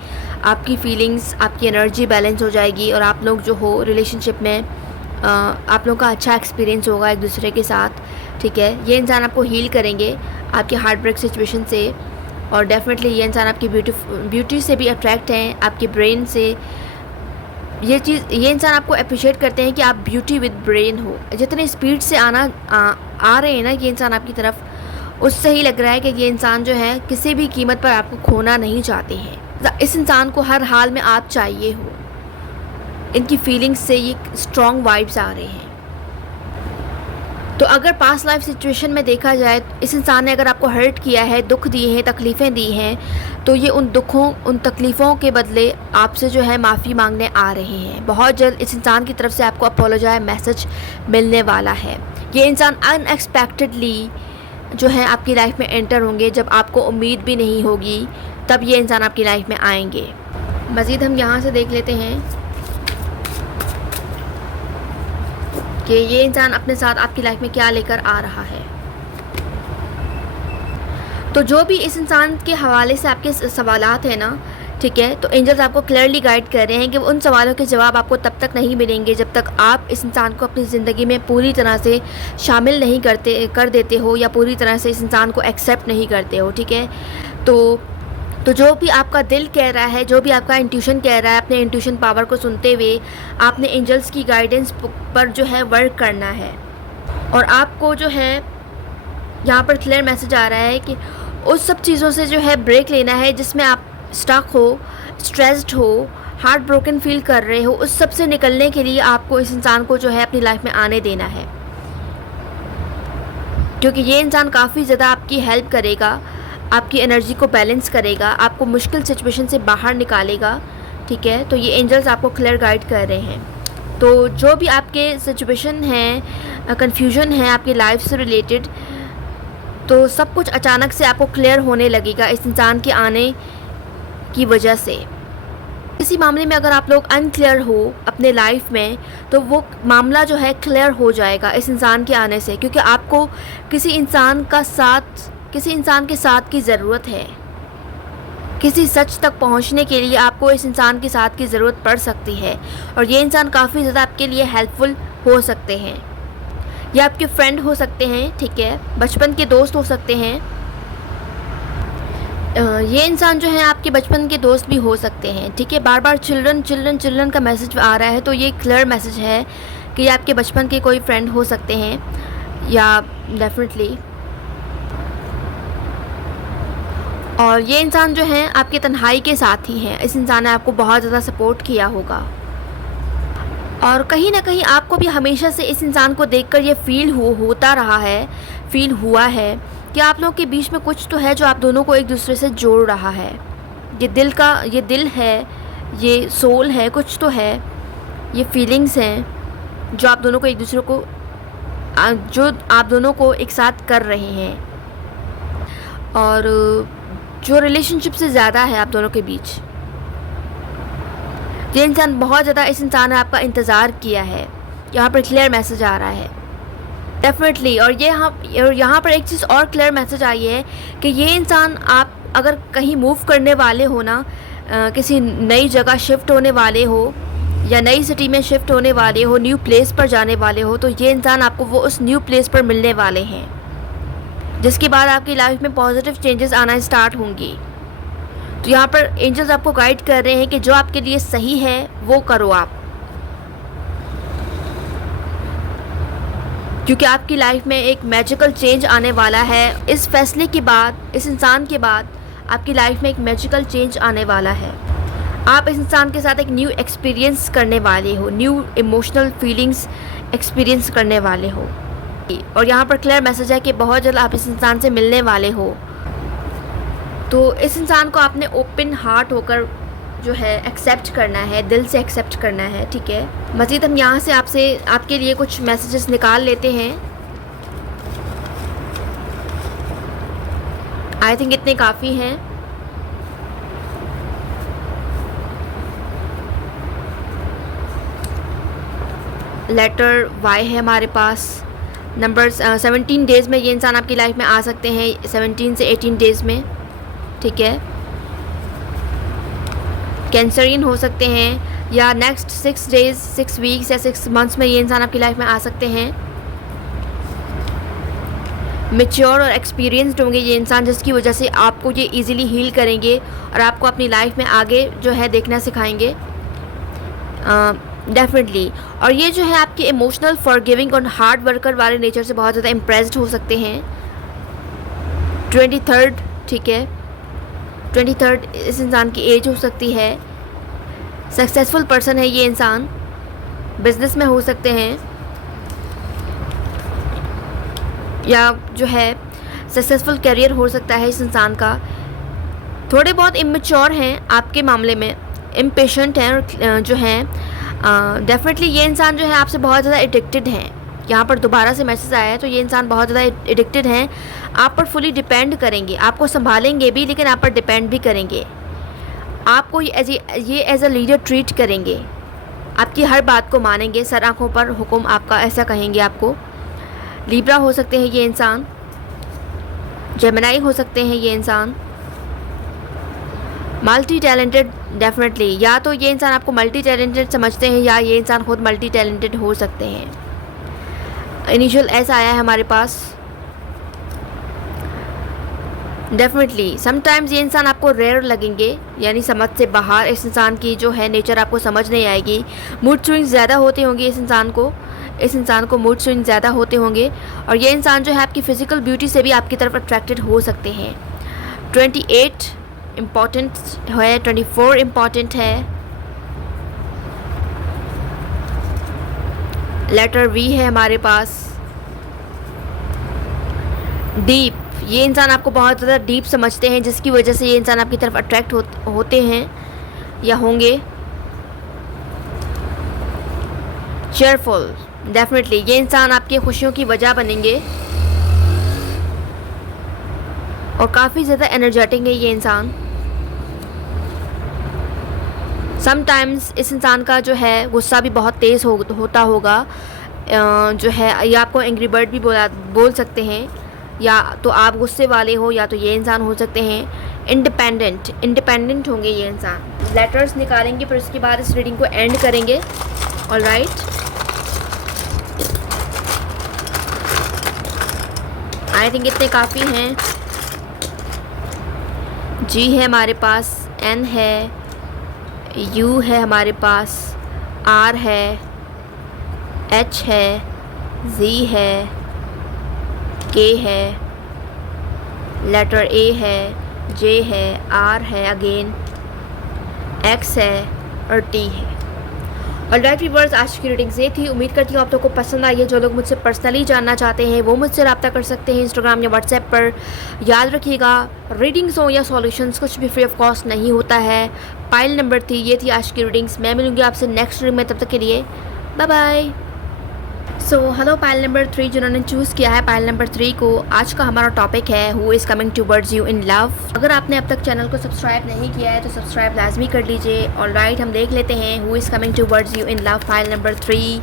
आपकी फीलिंग्स, आपकी एनर्जी बैलेंस हो जाएगी और आप लोग जो हो रिलेशनशिप में आप लोगों का अच्छा एक्सपीरियंस होगा एक दूसरे के साथ, ठीक है। ये इंसान आपको हील करेंगे आपकी हार्ट ब्रेक सिचुएशन से और डेफिनेटली ये इंसान आपकी ब्यूटी से भी अट्रैक्ट हैं, आपके ब्रेन से। ये इंसान आपको अप्रिशिएट करते हैं कि आप ब्यूटी विद ब्रेन हो। जितने स्पीड से आ रहे हैं ना ये इंसान आपकी तरफ, उससे ही लग रहा है कि ये इंसान जो है किसी भी कीमत पर आपको खोना नहीं चाहते हैं। इस इंसान को हर हाल में आप चाहिए हो। इनकी फीलिंग्स से ये स्ट्रॉन्ग वाइब्स आ रहे हैं। तो अगर पास्ट लाइफ सिचुएशन में देखा जाए, इस इंसान ने अगर आपको हर्ट किया है, दुख दिए हैं, तकलीफ़ें दी हैं, तो ये उन दुखों, उन तकलीफ़ों के बदले आपसे जो है माफ़ी मांगने आ रहे हैं। बहुत जल्द इस इंसान की तरफ से आपको अपोलोजाइज मैसेज मिलने वाला है। ये इंसान अनएक्सपेक्टेडली जो है आपकी लाइफ में एंटर होंगे, जब आपको उम्मीद भी नहीं होगी तब ये इंसान आपकी लाइफ में आएंगे। मज़ीद हम यहाँ से देख लेते हैं कि ये इंसान अपने साथ आपकी लाइफ में क्या लेकर आ रहा है। तो जो भी इस इंसान के हवाले से आपके सवालात हैं ना, ठीक है, तो एंजल्स आपको क्लियरली गाइड कर रहे हैं कि उन सवालों के जवाब आपको तब तक नहीं मिलेंगे जब तक आप इस इंसान को अपनी ज़िंदगी में पूरी तरह से शामिल नहीं कर देते हो या पूरी तरह से इस इंसान को एक्सेप्ट नहीं करते हो, ठीक है। तो जो भी आपका दिल कह रहा है, जो भी आपका इंट्यूशन कह रहा है, अपने इंट्यूशन पावर को सुनते हुए आपने एंजल्स की गाइडेंस पर जो है वर्क करना है। और आपको जो है यहाँ पर क्लियर मैसेज आ रहा है कि उस सब चीज़ों से जो है ब्रेक लेना है जिसमें आप स्टक हो, स्ट्रेस्ड हो, हार्ट ब्रोकन फील कर रहे हो। उस सब से निकलने के लिए आपको इस इंसान को जो है अपनी लाइफ में आने देना है, क्योंकि ये इंसान काफ़ी ज़्यादा आपकी हेल्प करेगा, आपकी एनर्जी को बैलेंस करेगा, आपको मुश्किल सिचुएशन से बाहर निकालेगा, ठीक है। तो ये एंजल्स आपको क्लियर गाइड कर रहे हैं। तो जो भी आपके सिचुएशन है, कन्फ्यूजन है आपकी लाइफ से रिलेटेड, तो सब कुछ अचानक से आपको क्लियर होने लगेगा इस इंसान के आने की वजह से। किसी मामले में अगर आप लोग अनक्लियर हो अपने लाइफ में, तो वो मामला जो है क्लियर हो जाएगा इस इंसान के आने से, क्योंकि आपको किसी इंसान के साथ की ज़रूरत है। किसी सच तक पहुंचने के लिए आपको इस इंसान के साथ की ज़रूरत पड़ सकती है और ये इंसान काफ़ी ज़्यादा आपके लिए हेल्पफुल हो सकते हैं। या आपके फ्रेंड हो सकते हैं, ठीक है, बचपन के दोस्त हो सकते हैं। ये इंसान जो है आपके बचपन के दोस्त भी हो सकते हैं, ठीक है। बार बार चिल्ड्रन का मैसेज आ रहा है, तो ये क्लियर मैसेज है कि ये आपके बचपन के कोई फ्रेंड हो सकते हैं या डेफिनेटली। और ये इंसान जो है आपकी तन्हाई के साथ ही है। इस इंसान ने आपको बहुत ज़्यादा सपोर्ट किया होगा और कहीं ना कहीं आपको भी हमेशा से इस इंसान को देखकर ये फील हुआ है कि आप लोगों के बीच में कुछ तो है जो आप दोनों को एक दूसरे से जोड़ रहा है। ये दिल है, ये सोल है, कुछ तो है, ये फीलिंग्स हैं जो आप दोनों को एक साथ कर रहे हैं। और जो रिलेशनशिप से ज़्यादा है आप दोनों के बीच, ये इंसान बहुत ज़्यादा, इस इंसान ने आपका इंतज़ार किया है। यहाँ पर क्लियर मैसेज आ रहा है डेफिनेटली। और यहाँ पर एक चीज़ और क्लियर मैसेज आई है कि ये इंसान, आप अगर कहीं मूव करने वाले हो ना, किसी नई जगह शिफ्ट होने वाले हो या नई सिटी में शिफ्ट होने वाले हो, न्यू प्लेस पर जाने वाले हो, तो ये इंसान आपको वो उस न्यू प्लेस पर मिलने वाले हैं, जिसके बाद आपकी लाइफ में पॉजिटिव चेंजेस आना स्टार्ट होंगी। तो यहाँ पर एंजल्स आपको गाइड कर रहे हैं कि जो आपके लिए सही है वो करो आप, क्योंकि आपकी लाइफ में एक मैजिकल चेंज आने वाला है। इस फैसले के बाद, इस इंसान के बाद आपकी लाइफ में एक मैजिकल चेंज आने वाला है। आप इस इंसान के साथ एक न्यू एक्सपीरियंस करने वाले हो, न्यू इमोशनल फीलिंग्स एक्सपीरियंस करने वाले हो। और यहाँ पर क्लियर मैसेज है कि बहुत जल्द आप इस इंसान से मिलने वाले हो। तो इस इंसान को आपने ओपन हार्ट होकर जो है एक्सेप्ट करना है, दिल से एक्सेप्ट करना है, ठीक है। मज़ीद हम यहाँ से आपके लिए कुछ मैसेजेस निकाल लेते हैं। आई थिंक इतने काफ़ी हैं। लेटर वाई है हमारे पास। नंबर्स 17 डेज़ में ये इंसान आपकी लाइफ में आ सकते हैं, 17 से 18 डेज़ में, ठीक है। कैंसरियन हो सकते हैं या नेक्स्ट 6 डेज़, 6 वीक्स या 6 मंथ्स में ये इंसान आपकी लाइफ में आ सकते हैं। मैच्योर और एक्सपीरियंस्ड होंगे ये इंसान, जिसकी वजह से आपको ये इजीली हील करेंगे और आपको अपनी लाइफ में आगे जो है देखना सिखाएंगे डेफिनेटली। और ये जो है आपके इमोशनल, फॉरगिविंग और हार्ड वर्कर वाले नेचर से बहुत ज़्यादा इम्प्रेस्ड हो सकते हैं। 23rd, ठीक है, 23rd इस इंसान की एज हो सकती है। सक्सेसफुल पर्सन है ये इंसान, बिजनेस में हो सकते हैं या जो है सक्सेसफुल करियर हो सकता है इस इंसान का। थोड़े बहुत इमेच्योर हैं आपके मामले में, इम्पेशेंट हैं और जो हैं डेफिनेटली ये इंसान जो है आपसे बहुत ज़्यादा एडिक्टेड हैं। यहाँ पर दोबारा से मैसेज आया है, तो ये इंसान बहुत ज़्यादा एडिक्टेड हैं, आप पर फुली डिपेंड करेंगे, आपको संभालेंगे भी लेकिन आप पर डिपेंड भी करेंगे। आपको ये एज अ लीडर ट्रीट करेंगे, आपकी हर बात को मानेंगे, सर आँखों पर हुक्म आपका, ऐसा कहेंगे आपको। लिब्रा हो सकते हैं ये इंसान, जेमिनाई हो सकते हैं ये इंसान, मल्टी टैलेंटेड डेफिनेटली। या तो ये इंसान आपको मल्टी टैलेंटेड समझते हैं या ये इंसान खुद मल्टी टैलेंटेड हो सकते हैं। इनिशियल ऐसा आया है हमारे पास डेफिनेटली। समटाइम्स ये इंसान आपको रेयर लगेंगे, यानी समझ से बाहर इस इंसान की जो है नेचर आपको समझ नहीं आएगी। मूड स्विंग्स ज़्यादा होते होंगे इस इंसान को मूड स्विंग ज़्यादा होते होंगे। और ये इंसान जो है आपकी फ़िज़िकल ब्यूटी से भी आपकी तरफ अट्रैक्टेड हो सकते हैं। 28 इम्पॉर्टेंट है, 24 इम्पॉर्टेंट है। लेटर वी है हमारे पास। डीप, ये इंसान आपको बहुत ज़्यादा डीप समझते हैं, जिसकी वजह से ये इंसान आपकी तरफ अट्रैक्ट होते हैं या होंगे। चेयरफुल डेफिनेटली, ये इंसान आपकी खुशियों की वजह बनेंगे और काफ़ी ज़्यादा एनर्जेटिक है ये इंसान। समटाइम्स इस इंसान का जो है गुस्सा भी बहुत तेज़ होता होगा, जो है या आपको एंग्री बर्ड भी बोल सकते हैं, या तो आप गुस्से वाले हो या तो ये इंसान हो सकते हैं। इंडिपेंडेंट होंगे ये इंसान। लेटर्स निकालेंगे फिर उसके बाद इस रीडिंग को एंड करेंगे। ऑलराइट, आई थिंक इतने काफ़ी हैं। जी है हमारे पास, एन है, यू है हमारे पास, आर है, एच है, जी है, के है, लेटर ए है, जे है, आर है, अगेन एक्स है और टी है। और राइट व्यूअर्स, आज की रीडिंग्स ये थी। उम्मीद करती हूँ आप लोगों को पसंद आई है। जो लोग मुझसे पर्सनली जानना चाहते हैं वो मुझसे रब्ता कर सकते हैं इंस्टाग्राम या व्हाट्सएप पर। याद रखिएगा, रीडिंग्स हो या सॉल्यूशंस कुछ भी फ्री ऑफ कॉस्ट नहीं होता है। पाइल नंबर 3 ये थी आज की रीडिंग्स। मैं मिलूंगी आपसे नेक्स्ट रीडिंग में, तब तक के लिए bye bye. So hello pile number 3 जिन्होंने चूज़ किया है पाइल नंबर 3 को, आज का हमारा टॉपिक है who is coming towards you in love. अगर आपने अब तक चैनल को सब्सक्राइब नहीं किया है तो सब्सक्राइब लाजमी कर लीजिए। ऑलराइट, हम देख लेते हैं who is coming towards you in love. Pile number 3,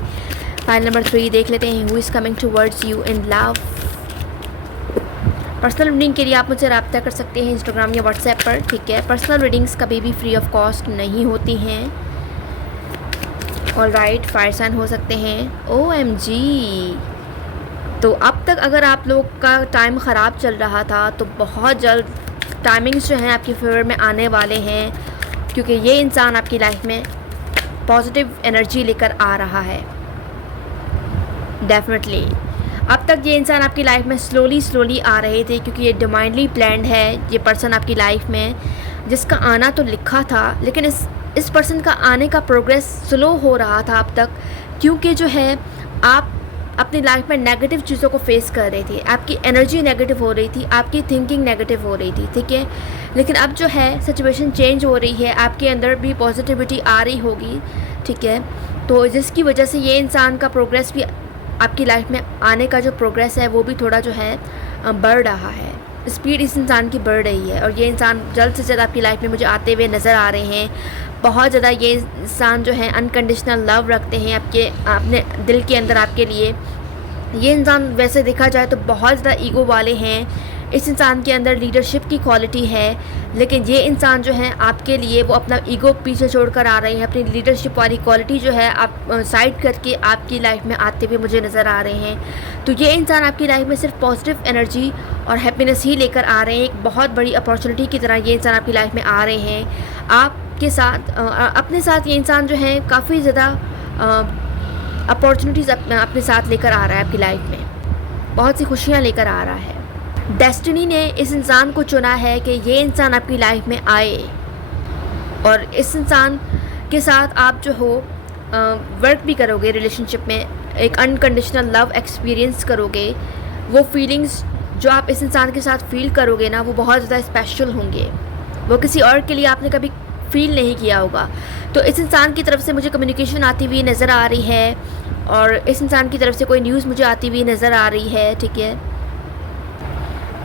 pile number 3 देख लेते हैं who is coming towards you in love. Personal reading के लिए आप मुझसे रब्ता कर सकते हैं इंस्टाग्राम या व्हाट्सएप पर, ठीक है। पर्सनल रीडिंग्स कभी भी फ्री ऑफ कॉस्ट नहीं होती हैं। ऑलराइट, फायर साइन हो सकते हैं। OMG, तो अब तक अगर आप लोग का टाइम ख़राब चल रहा था तो बहुत जल्द टाइमिंग्स जो हैं आपके फेवर में आने वाले हैं, क्योंकि ये इंसान आपकी लाइफ में पॉजिटिव एनर्जी लेकर आ रहा है। डेफिनेटली अब तक ये इंसान आपकी लाइफ में स्लोली आ रहे थे, क्योंकि ये डिवाइनली प्लान्ड है। ये पर्सन आपकी लाइफ में जिसका आना तो लिखा था, लेकिन इस पर्सन का आने का प्रोग्रेस स्लो हो रहा था अब तक, क्योंकि जो है आप अपनी लाइफ में नेगेटिव चीज़ों को फेस कर रहे थे। आपकी एनर्जी नेगेटिव हो रही थी, आपकी थिंकिंग नेगेटिव हो रही थी, ठीक है। लेकिन अब जो है सिचुएशन चेंज हो रही है, आपके अंदर भी पॉजिटिविटी आ रही होगी, ठीक है। तो जिसकी वजह से ये इंसान का प्रोग्रेस भी, आपकी लाइफ में आने का जो प्रोग्रेस है वो भी थोड़ा जो है बढ़ रहा है। स्पीड इस इंसान की बढ़ रही है और ये इंसान जल्द से जल्द आपकी लाइफ में मुझे आते हुए नज़र आ रहे हैं। बहुत ज़्यादा ये इंसान जो है अनकंडीशनल लव रखते हैं अपने दिल के अंदर आपके लिए। ये इंसान वैसे देखा जाए तो बहुत ज़्यादा ईगो वाले हैं। इस इंसान के अंदर लीडरशिप की क्वालिटी है, लेकिन ये इंसान जो है आपके लिए वो अपना ईगो पीछे छोड़कर आ रहे हैं। अपनी लीडरशिप वाली क्वालिटी जो है आप साइड करके आपकी लाइफ में आते हुए मुझे नज़र आ रहे हैं। तो ये इंसान आपकी लाइफ में सिर्फ पॉजिटिव एनर्जी और हैप्पीनेस ही लेकर आ रहे हैं। एक बहुत बड़ी अपॉर्चुनिटी की तरह ये इंसान आपकी लाइफ में आ रहे हैं। आपके साथ अपने साथ ये इंसान जो है काफ़ी ज़्यादा अपॉर्चुनिटीज़ अपने साथ लेकर आ रहा है आपकी लाइफ में, बहुत सी खुशियाँ लेकर आ रहा है। डेस्टिनी ने इस इंसान को चुना है कि ये इंसान आपकी लाइफ में आए और इस इंसान के साथ आप जो हो वर्क भी करोगे, रिलेशनशिप में एक अनकंडीशनल लव एक्सपीरियंस करोगे। वो फीलिंग्स जो आप इस इंसान के साथ फील करोगे ना, वो बहुत ज़्यादा स्पेशल होंगे। वो किसी और के लिए आपने कभी फील नहीं किया होगा। तो इस इंसान की तरफ से मुझे कम्युनिकेशन आती हुई नज़र आ रही है और इस इंसान की तरफ से कोई न्यूज़ मुझे आती हुई नज़र आ रही है, ठीक है।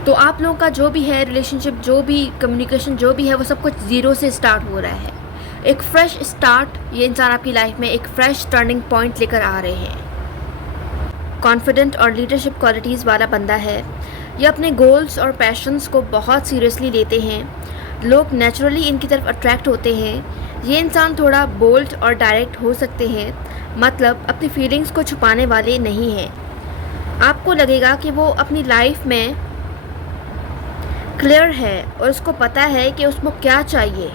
तो आप लोगों का जो भी है रिलेशनशिप, जो भी कम्युनिकेशन, जो भी है, वो सब कुछ ज़ीरो से स्टार्ट हो रहा है। एक फ्रेश स्टार्ट ये इंसान आपकी लाइफ में एक फ्रेश टर्निंग पॉइंट लेकर आ रहे हैं। कॉन्फिडेंट और लीडरशिप क्वालिटीज़ वाला बंदा है। ये अपने गोल्स और पैशंस को बहुत सीरियसली लेते हैं। लोग नेचुरली इनकी तरफ अट्रैक्ट होते हैं। ये इंसान थोड़ा बोल्ड और डायरेक्ट हो सकते हैं, मतलब अपनी फीलिंग्स को छुपाने वाले नहीं हैं। आपको लगेगा कि वो अपनी लाइफ में क्लियर है और उसको पता है कि उसको क्या चाहिए।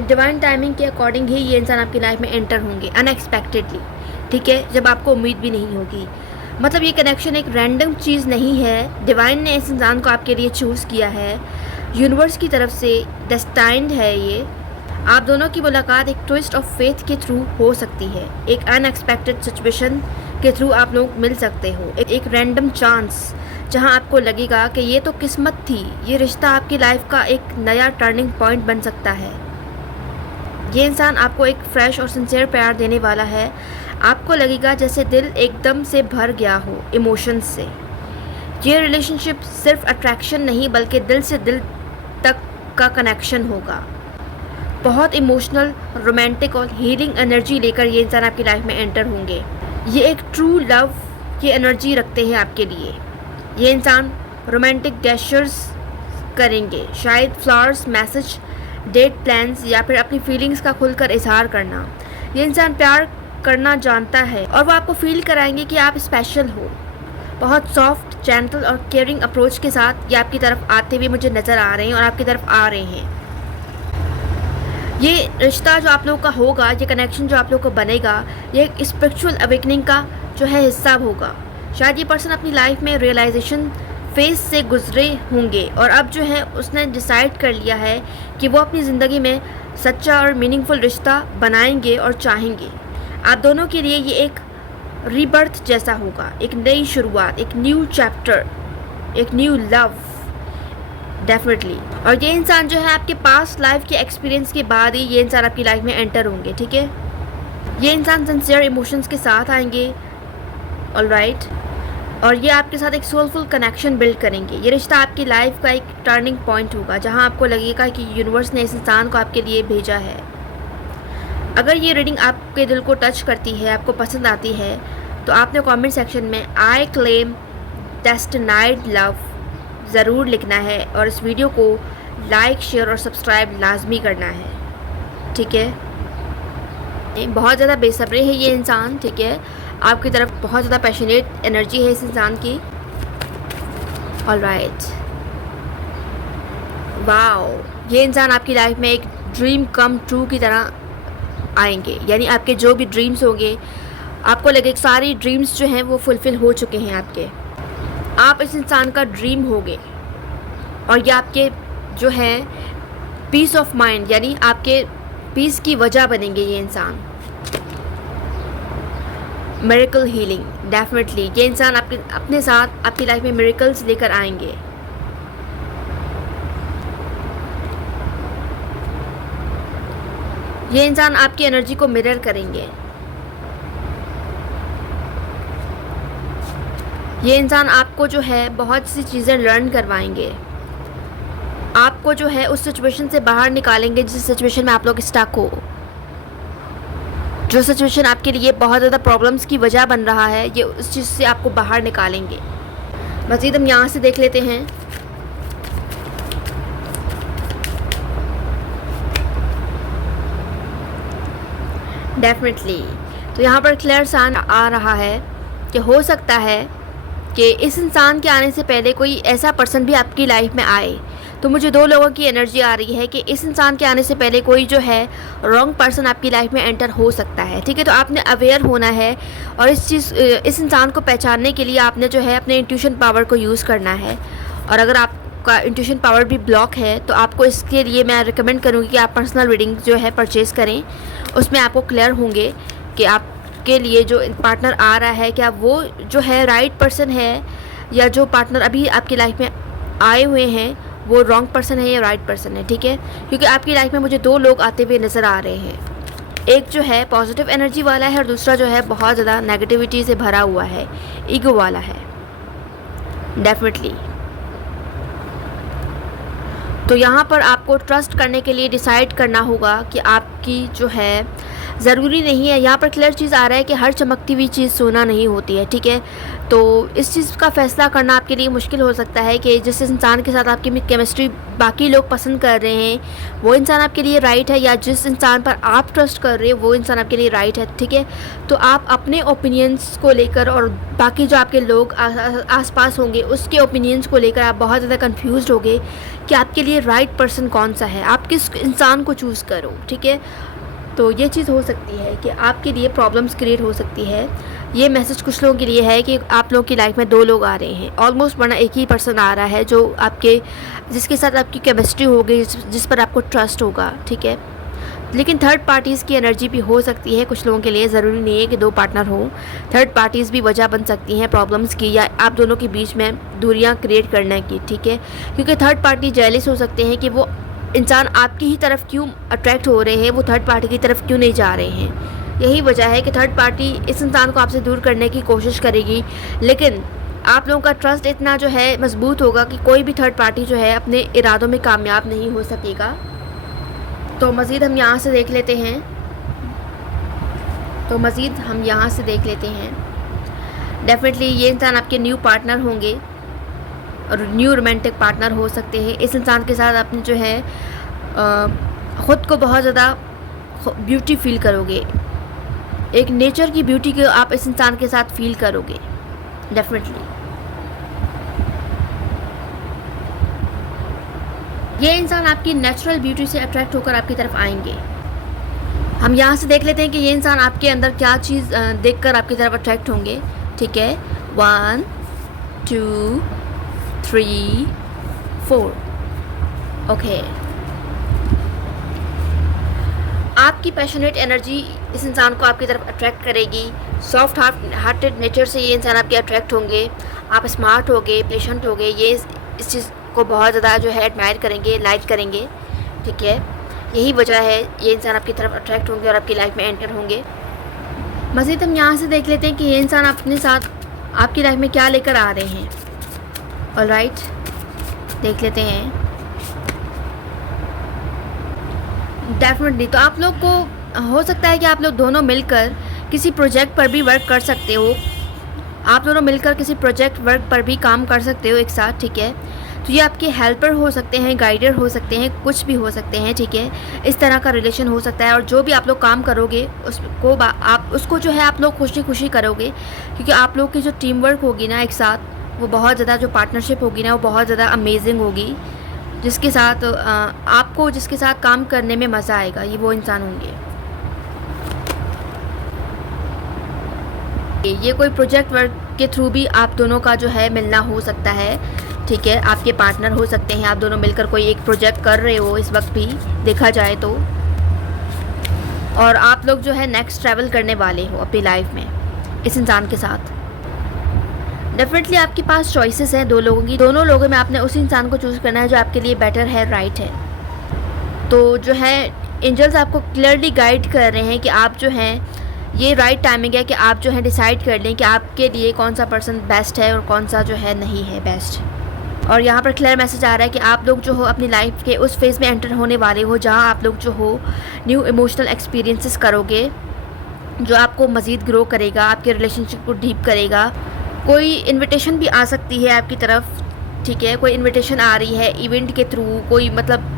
डिवाइन टाइमिंग के अकॉर्डिंग ही ये इंसान आपकी लाइफ में एंटर होंगे अनएक्सपेक्टेडली, ठीक है, जब आपको उम्मीद भी नहीं होगी। मतलब ये कनेक्शन एक रैंडम चीज़ नहीं है। डिवाइन ने इस इंसान को आपके लिए चूज़ किया है, यूनिवर्स की तरफ से डेस्टाइन्ड है ये। आप दोनों की मुलाकात एक ट्विस्ट ऑफ फेथ के थ्रू हो सकती है। एक अनएक्सपेक्टेड सिचुएशन के थ्रू आप लोग मिल सकते हो। एक रैंडम चांस जहां आपको लगेगा कि ये तो किस्मत थी। ये रिश्ता आपकी लाइफ का एक नया टर्निंग पॉइंट बन सकता है। ये इंसान आपको एक फ्रेश और सिंसियर प्यार देने वाला है। आपको लगेगा जैसे दिल एकदम से भर गया हो इमोशंस से। ये रिलेशनशिप सिर्फ अट्रैक्शन नहीं बल्कि दिल से दिल तक का कनेक्शन होगा। बहुत इमोशनल, रोमांटिक और हीलिंग एनर्जी लेकर ये इंसान आपकी लाइफ में एंटर होंगे। ये एक ट्रू लव की एनर्जी रखते हैं आपके लिए। ये इंसान रोमांटिक गेस्चर्स करेंगे, शायद फ्लावर्स, मैसेज, डेट प्लान्स या फिर अपनी फीलिंग्स का खुलकर इजहार करना। ये इंसान प्यार करना जानता है और वो आपको फील कराएंगे कि आप स्पेशल हो। बहुत सॉफ्ट, जेंटल और केयरिंग अप्रोच के साथ ये आपकी तरफ आते हुए मुझे नज़र आ रहे हैं और आपकी तरफ आ रहे हैं। ये रिश्ता जो आप लोगों का होगा, ये कनेक्शन जो आप लोगों को बनेगा, ये एक स्पिरिचुअल अवेकनिंग का जो है हिस्सा होगा। शायद ये पर्सन अपनी लाइफ में रियलाइजेशन फेस से गुजरे होंगे और अब जो है उसने डिसाइड कर लिया है कि वो अपनी ज़िंदगी में सच्चा और मीनिंगफुल रिश्ता बनाएंगे और चाहेंगे। आप दोनों के लिए ये एक रीबर्थ जैसा होगा, एक नई शुरुआत, एक न्यू चैप्टर, एक न्यू लव डेफिनेटली। और ये इंसान जो है आपके पास्ट लाइफ के एक्सपीरियंस के बाद ही ये इंसान आपकी लाइफ में एंटर होंगे, ठीक है। ये इंसान सिंसियर इमोशंस के साथ आएंगे, ऑलराइट, और ये आपके साथ एक सोलफुल कनेक्शन बिल्ड करेंगे। ये रिश्ता आपकी लाइफ का एक टर्निंग पॉइंट होगा जहां आपको लगेगा कि यूनिवर्स ने इस इंसान को आपके लिए भेजा है। अगर ये रीडिंग आपके दिल को टच करती है, आपको पसंद आती है, तो आपने कमेंट सेक्शन में आई क्लेम डेस्टिनाइड लव ज़रूर लिखना है और इस वीडियो को लाइक, शेयर और सब्सक्राइब लाजमी करना है, ठीक है। बहुत ज़्यादा बेसब्री है ये इंसान, ठीक है, आपकी तरफ बहुत ज़्यादा पैशनेट एनर्जी है इस इंसान की, ऑलराइट। वाओ, ये इंसान आपकी लाइफ में एक ड्रीम कम ट्रू की तरह आएंगे, यानी आपके जो भी ड्रीम्स होंगे, आपको लगे सारी ड्रीम्स जो हैं वो फुलफ़िल हो चुके हैं आपके। आप इस इंसान का ड्रीम होगे और ये आपके जो है पीस ऑफ माइंड, यानी आपके पीस की वजह बनेंगे ये इंसान। मिरेकल हीलिंग डेफिनेटली, ये इंसान आपके अपने साथ आपकी लाइफ में मिरेकल्स लेकर आएंगे। ये इंसान आपकी एनर्जी को मिरर करेंगे। ये इंसान आपको जो है बहुत सी चीज़ें लर्न करवाएंगे, आपको जो है उस सिचुएशन से बाहर निकालेंगे जिस सिचुएशन में आप लोग स्टक हो, जो सिचुएशन आपके लिए बहुत ज़्यादा प्रॉब्लम्स की वजह बन रहा है, ये उस चीज़ से आपको बाहर निकालेंगे। मज़ीद हम यहाँ से देख लेते हैं। डेफिनेटली, तो यहाँ पर क्लियर साइन आ रहा है कि हो सकता है कि इस इंसान के आने से पहले कोई ऐसा पर्सन भी आपकी लाइफ में आए। तो मुझे दो लोगों की एनर्जी आ रही है कि इस इंसान के आने से पहले कोई जो है रॉन्ग पर्सन आपकी लाइफ में एंटर हो सकता है, ठीक है। तो आपने अवेयर होना है और इस इंसान को पहचानने के लिए आपने जो है अपने इंट्यूशन पावर को यूज़ करना है। और अगर आपका इंट्यूशन पावर भी ब्लॉक है तो आपको इसके लिए मैं रिकमेंड करूँगी कि आप पर्सनल रीडिंग जो है परचेज़ करें। उसमें आपको क्लियर होंगे कि आपके लिए जो पार्टनर आ रहा है क्या वो जो है राइट पर्सन है, या जो पार्टनर अभी आपकी लाइफ में आए हुए हैं वो रॉन्ग पर्सन है या राइट पर्सन है, ठीक है। क्योंकि आपकी लाइफ में मुझे दो लोग आते हुए नज़र आ रहे हैं। एक जो है पॉजिटिव एनर्जी वाला है और दूसरा जो है बहुत ज़्यादा नेगेटिविटी से भरा हुआ है, ईगो वाला है डेफिनेटली। तो यहाँ पर आपको ट्रस्ट करने के लिए डिसाइड करना होगा कि आपकी जो है ज़रूरी नहीं है, यहाँ पर क्लियर चीज़ आ रहा है कि हर चमकती हुई चीज़ सोना नहीं होती है, ठीक है। तो इस चीज़ का फ़ैसला करना आपके लिए मुश्किल हो सकता है कि जिस इंसान के साथ आपकी केमिस्ट्री बाकी लोग पसंद कर रहे हैं वो इंसान आपके लिए राइट है, या जिस इंसान पर आप ट्रस्ट कर रहे हो वो इंसान आपके लिए राइट है, ठीक है। तो आप अपने ओपिनियंस को लेकर और बाकी जो आपके लोग आसपास होंगे उसके ओपिनियंस को लेकर आप बहुत ज़्यादा कन्फ्यूज़ होगे कि आपके लिए राइट पर्सन कौन सा है, आप किस इंसान को चूज़ करो, ठीक है। तो ये चीज़ हो सकती है कि आपके लिए प्रॉब्लम्स क्रिएट हो सकती है। ये मैसेज कुछ लोगों के लिए है कि आप लोगों की लाइफ में दो लोग आ रहे हैं, ऑलमोस्ट वरना एक ही पर्सन आ रहा है जो जिसके साथ आपकी केमिस्ट्री होगी, जिस पर आपको ट्रस्ट होगा, ठीक है। लेकिन थर्ड पार्टीज़ की एनर्जी भी हो सकती है कुछ लोगों के लिए, ज़रूरी नहीं है कि दो पार्टनर हो। थर्ड पार्टीज़ भी वजह बन सकती हैं प्रॉब्लम्स की, या आप दोनों के बीच में दूरियां क्रिएट करने की, ठीक है। क्योंकि थर्ड पार्टी जेलस हो सकते हैं कि वो इंसान आपकी ही तरफ क्यों अट्रैक्ट हो रहे हैं, वो थर्ड पार्टी की तरफ क्यों नहीं जा रहे हैं। यही वजह है कि थर्ड पार्टी इस इंसान को आपसे दूर करने की कोशिश करेगी, लेकिन आप लोगों का ट्रस्ट इतना जो है मजबूत होगा कि कोई भी थर्ड पार्टी जो है अपने इरादों में कामयाब नहीं हो सकेगा। तो मज़ीद हम यहाँ से देख लेते हैं। डेफिनेटली ये इंसान आपके न्यू पार्टनर होंगे और न्यू रोमांटिक पार्टनर हो सकते हैं। इस इंसान के साथ आप जो है ख़ुद को बहुत ज़्यादा ब्यूटी फील करोगे, एक नेचर की ब्यूटी को आप इस इंसान के साथ फील करोगे डेफिनेटली। ये इंसान आपकी नेचुरल ब्यूटी से अट्रैक्ट होकर आपकी तरफ आएंगे। हम यहाँ से देख लेते हैं कि ये इंसान आपके अंदर क्या चीज़ देखकर आपकी तरफ अट्रैक्ट होंगे, ठीक है। 1 2 3 4। ओके, आपकी पैशनेट एनर्जी इस इंसान को आपकी तरफ अट्रैक्ट करेगी। सॉफ्ट हार्टेड नेचर से ये इंसान आपके अट्रैक्ट होंगे। आप स्मार्ट होगे, पेशेंट होगे, ये इस चीज़ को बहुत ज़्यादा जो है एडमायर करेंगे, लाइक करेंगे, ठीक है। यही वजह है ये इंसान आपकी तरफ अट्रैक्ट होंगे और आपकी लाइफ में एंटर होंगे। मज़ीद हम यहाँ से देख लेते हैं कि ये इंसान अपने साथ आपकी लाइफ में क्या लेकर आ रहे हैं। ऑलराइट, देख लेते हैं। डेफिनेटली, तो आप लोग को हो सकता है कि आप लोग दोनों मिलकर किसी प्रोजेक्ट पर भी वर्क कर सकते हो। आप दोनों मिलकर किसी प्रोजेक्ट वर्क पर भी काम कर सकते हो एक साथ, ठीक है। तो ये आपके हेल्पर हो सकते हैं, गाइडर हो सकते हैं, कुछ भी हो सकते हैं, ठीक है। इस तरह का रिलेशन हो सकता है। और जो भी आप लोग काम करोगे उसको जो है आप लोग खुशी खुशी करोगे, क्योंकि आप लोग की जो टीम वर्क होगी ना एक साथ, वो बहुत ज़्यादा, जो पार्टनरशिप होगी ना वो बहुत ज़्यादा अमेजिंग होगी। जिसके साथ आपको जिसके साथ काम करने में मज़ा आएगा, ये वो इंसान होंगे। ये कोई प्रोजेक्ट वर्क के थ्रू भी आप दोनों का जो है मिलना हो सकता है, ठीक है। आपके पार्टनर हो सकते हैं, आप दोनों मिलकर कोई एक प्रोजेक्ट कर रहे हो इस वक्त भी देखा जाए तो। और आप लोग जो है नेक्स्ट ट्रैवल करने वाले हो अपनी लाइफ में इस इंसान के साथ। डेफिनेटली आपके पास चॉइसेस हैं दो लोगों की। दोनों लोगों में आपने उस इंसान को चूज़ करना है जो आपके लिए बेटर है, राइट है। तो जो है एंजल्स आपको क्लियरली गाइड कर रहे हैं कि आप जो हैं, ये राइट टाइमिंग है कि आप जो है डिसाइड कर लें कि आपके लिए कौन सा पर्सन बेस्ट है और कौन सा जो है नहीं है बेस्ट। और यहाँ पर क्लियर मैसेज आ रहा है कि आप लोग जो हो अपनी लाइफ के उस फेज़ में एंटर होने वाले हो जहाँ आप लोग जो हो न्यू इमोशनल एक्सपीरियंसेस करोगे, जो आपको मज़ीद ग्रो करेगा, आपके रिलेशनशिप को डीप करेगा। कोई इनविटेशन भी आ सकती है आपकी तरफ, ठीक है। कोई इनविटेशन आ रही है इवेंट के थ्रू, कोई मतलब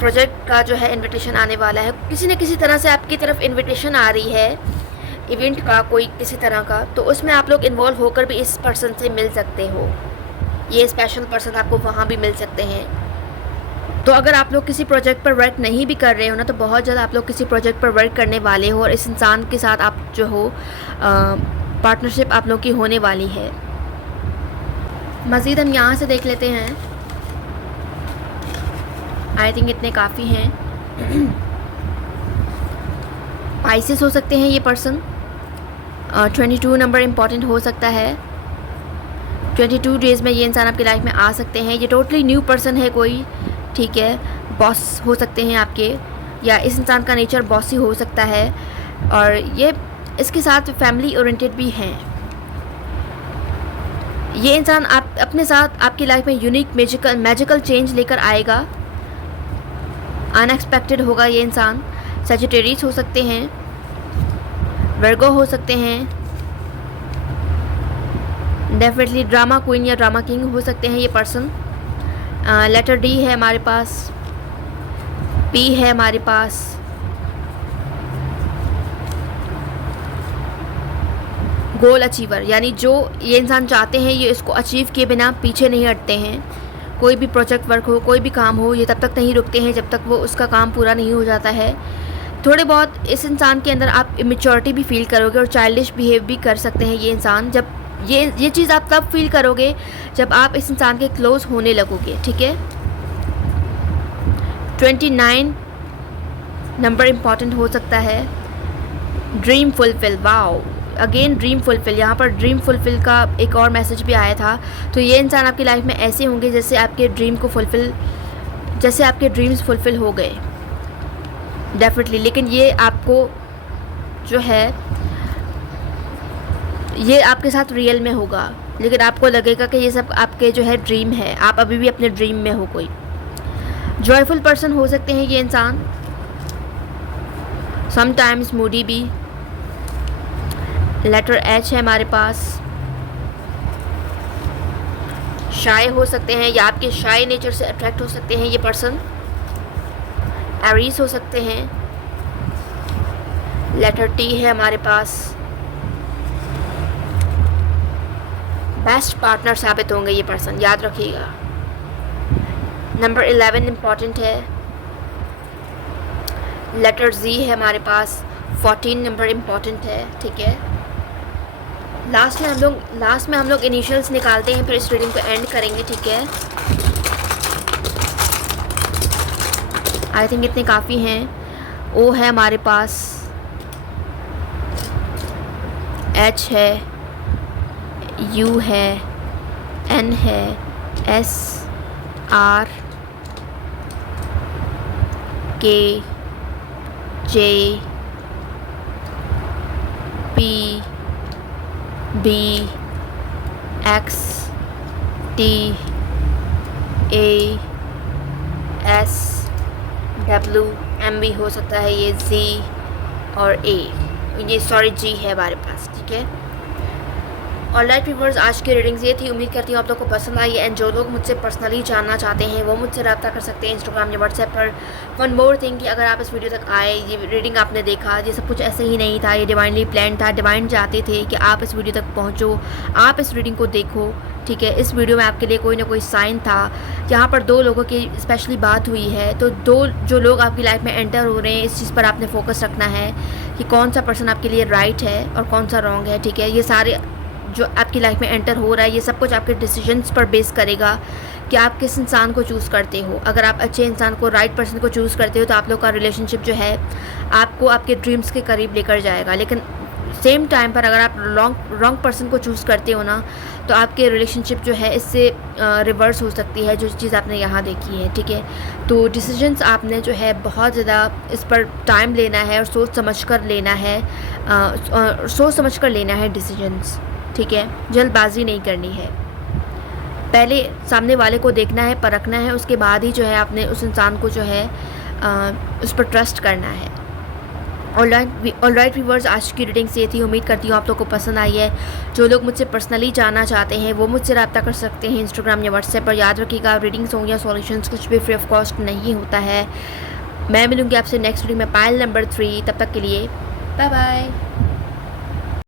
प्रोजेक्ट का जो है इनविटेशन आने वाला है। किसी न किसी तरह से आपकी तरफ इनविटेशन आ रही है इवेंट का, कोई किसी तरह का। तो उसमें आप लोग इन्वॉल्व होकर भी इस पर्सन से मिल सकते हो। ये स्पेशल पर्सन आपको वहाँ भी मिल सकते हैं। तो अगर आप लोग किसी प्रोजेक्ट पर वर्क नहीं भी कर रहे हो ना, तो बहुत जल्द आप लोग किसी प्रोजेक्ट पर वर्क करने वाले हो और इस इंसान के साथ आप जो हो पार्टनरशिप आप लोग की होने वाली है। मज़ीद हम यहाँ से देख लेते हैं। आई थिंक इतने काफ़ी हैं। पाइसेस हो सकते हैं ये पर्सन। 22 नंबर इम्पॉर्टेंट हो सकता है। 22 डेज़ में ये इंसान आपकी लाइफ में आ सकते हैं। ये टोटली न्यू पर्सन है कोई, ठीक है। बॉस हो सकते हैं आपके, या इस इंसान का नेचर बॉसी हो सकता है। और ये इसके साथ फैमिली ओरिएंटेड भी हैं। ये इंसान आप अपने साथ आपकी लाइफ में यूनिक मैजिकल चेंज लेकर आएगा। अनएक्सपेक्टेड होगा ये इंसान। सजिटेरियस हो सकते हैं, वर्गो हो सकते हैं, डेफिनेटली ड्रामा क्वीन या ड्रामा किंग हो सकते हैं ये पर्सन। लेटर डी है हमारे पास, पी है हमारे पास, गोल अचीवर, यानी जो ये इंसान चाहते हैं ये इसको अचीव किए बिना पीछे नहीं हटते हैं। कोई भी प्रोजेक्ट वर्क हो, कोई भी काम हो, ये तब तक नहीं रुकते हैं जब तक वो उसका काम पूरा नहीं हो जाता है। थोड़े बहुत इस इंसान के अंदर आप इमेच्योरिटी भी फील करोगे और चाइल्डिश बिहेव भी कर सकते हैं ये इंसान। जब ये चीज़ आप तब फील करोगे जब आप इस इंसान के क्लोज होने लगोगे, ठीक है। 29 नंबर इम्पॉर्टेंट हो सकता है। Dream fulfil, wow, again dream fulfil. यहाँ पर ड्रीम फुलफिल का एक और मैसेज भी आया था। तो ये इंसान आपकी लाइफ में ऐसे होंगे जैसे आपके ड्रीम्स फुलफिल हो गए, डेफिनेटली। लेकिन ये आपको जो है ये आपके साथ रियल में होगा, लेकिन आपको लगेगा कि ये सब आपके जो है ड्रीम है, आप अभी भी अपने ड्रीम में हो। कोई जॉयफुल पर्सन हो सकते हैं ये इंसान, समटाइम्स मूडी भी। लेटर एच है हमारे पास। शाय हो सकते हैं या आपके शाय नेचर से अट्रैक्ट हो सकते हैं ये पर्सन। एरीज हो सकते हैं। लेटर टी है हमारे पास। बेस्ट पार्टनर साबित होंगे ये पर्सन, याद रखिएगा। नंबर 11 इम्पॉर्टेंट है। लेटर जी है हमारे पास। 14 नंबर इम्पॉर्टेंट है, ठीक है। लास्ट में हम लोग इनिशियल्स निकालते हैं, फिर इस रीडिंग को एंड करेंगे, ठीक है। आई थिंक इतने काफ़ी हैं। ओ है हमारे पास, एच है, यू है, एन है, एस, आर, के, जे, पी, बी, एक्स, टी, ए, एस, डब्ल्यू, एम भी हो सकता है, ये जी और ए, ये सॉरी जी है हमारे पास, ठीक है। ऑलराइट व्यूअर्स, आज की रीडिंग्स ये थी। उम्मीद करती हूँ आप लोगों को पसंद आई एंड जो लोग मुझसे पर्सनली जानना चाहते हैं वो मुझसे रब्ता कर सकते हैं इंस्टाग्राम या व्हाट्सएप पर। वन मोर थिंग कि अगर आप इस वीडियो तक आए, ये रीडिंग आपने देखा, ये सब कुछ ऐसे ही नहीं था, ये डिवाइनली प्लान था। डिवाइन चाहते थे कि आप इस वीडियो तक पहुँचो, आप इस रीडिंग को देखो, ठीक है। इस वीडियो में आपके लिए कोई ना कोई साइन था। यहाँ पर दो लोगों की स्पेशली बात हुई है, तो दो जो लोग आपकी लाइफ में एंटर हो रहे हैं, इस चीज़ पर आपने फोकस रखना है कि कौन सा पर्सन आपके लिए राइट है और कौन सा रॉन्ग है, ठीक है। ये सारे जो आपकी लाइफ में एंटर हो रहा है, ये सब कुछ आपके डिसीजंस पर बेस करेगा कि आप किस इंसान को चूज़ करते हो। अगर आप अच्छे इंसान को, राइट पर्सन को चूज़ करते हो, तो आप लोग का रिलेशनशिप जो है आपको आपके ड्रीम्स के करीब लेकर जाएगा। लेकिन सेम टाइम पर अगर आप रॉन्ग पर्सन को चूज़ करते हो ना, तो आपके रिलेशनशिप जो है इससे रिवर्स हो सकती है, जो चीज़ आपने यहाँ देखी है, ठीक है। तो डिसीजंस आपने जो है बहुत ज़्यादा इस पर टाइम लेना है और सोच समझ कर लेना है, डिसीजंस, ठीक है। जल्दबाजी नहीं करनी है, पहले सामने वाले को देखना है, परखना है, उसके बाद ही जो है आपने उस इंसान को जो है उस पर ट्रस्ट करना है। ऑलराइट व्यूअर्स, आज की रीडिंग्स ये थी। उम्मीद करती हूँ आप लोगों को पसंद आई है। जो लोग मुझसे पर्सनली जानना चाहते हैं वो मुझसे रब्ता कर सकते हैं इंस्टाग्राम या व्हाट्सएप पर। याद रखिएगा, रीडिंग्स हो या सॉल्यूशंस कुछ भी फ्री ऑफ कॉस्ट नहीं होता है। मैं मिलूँगी आपसे नेक्स्ट वीडियो में, पाइल नंबर 3। तब तक के लिए बाय बाय।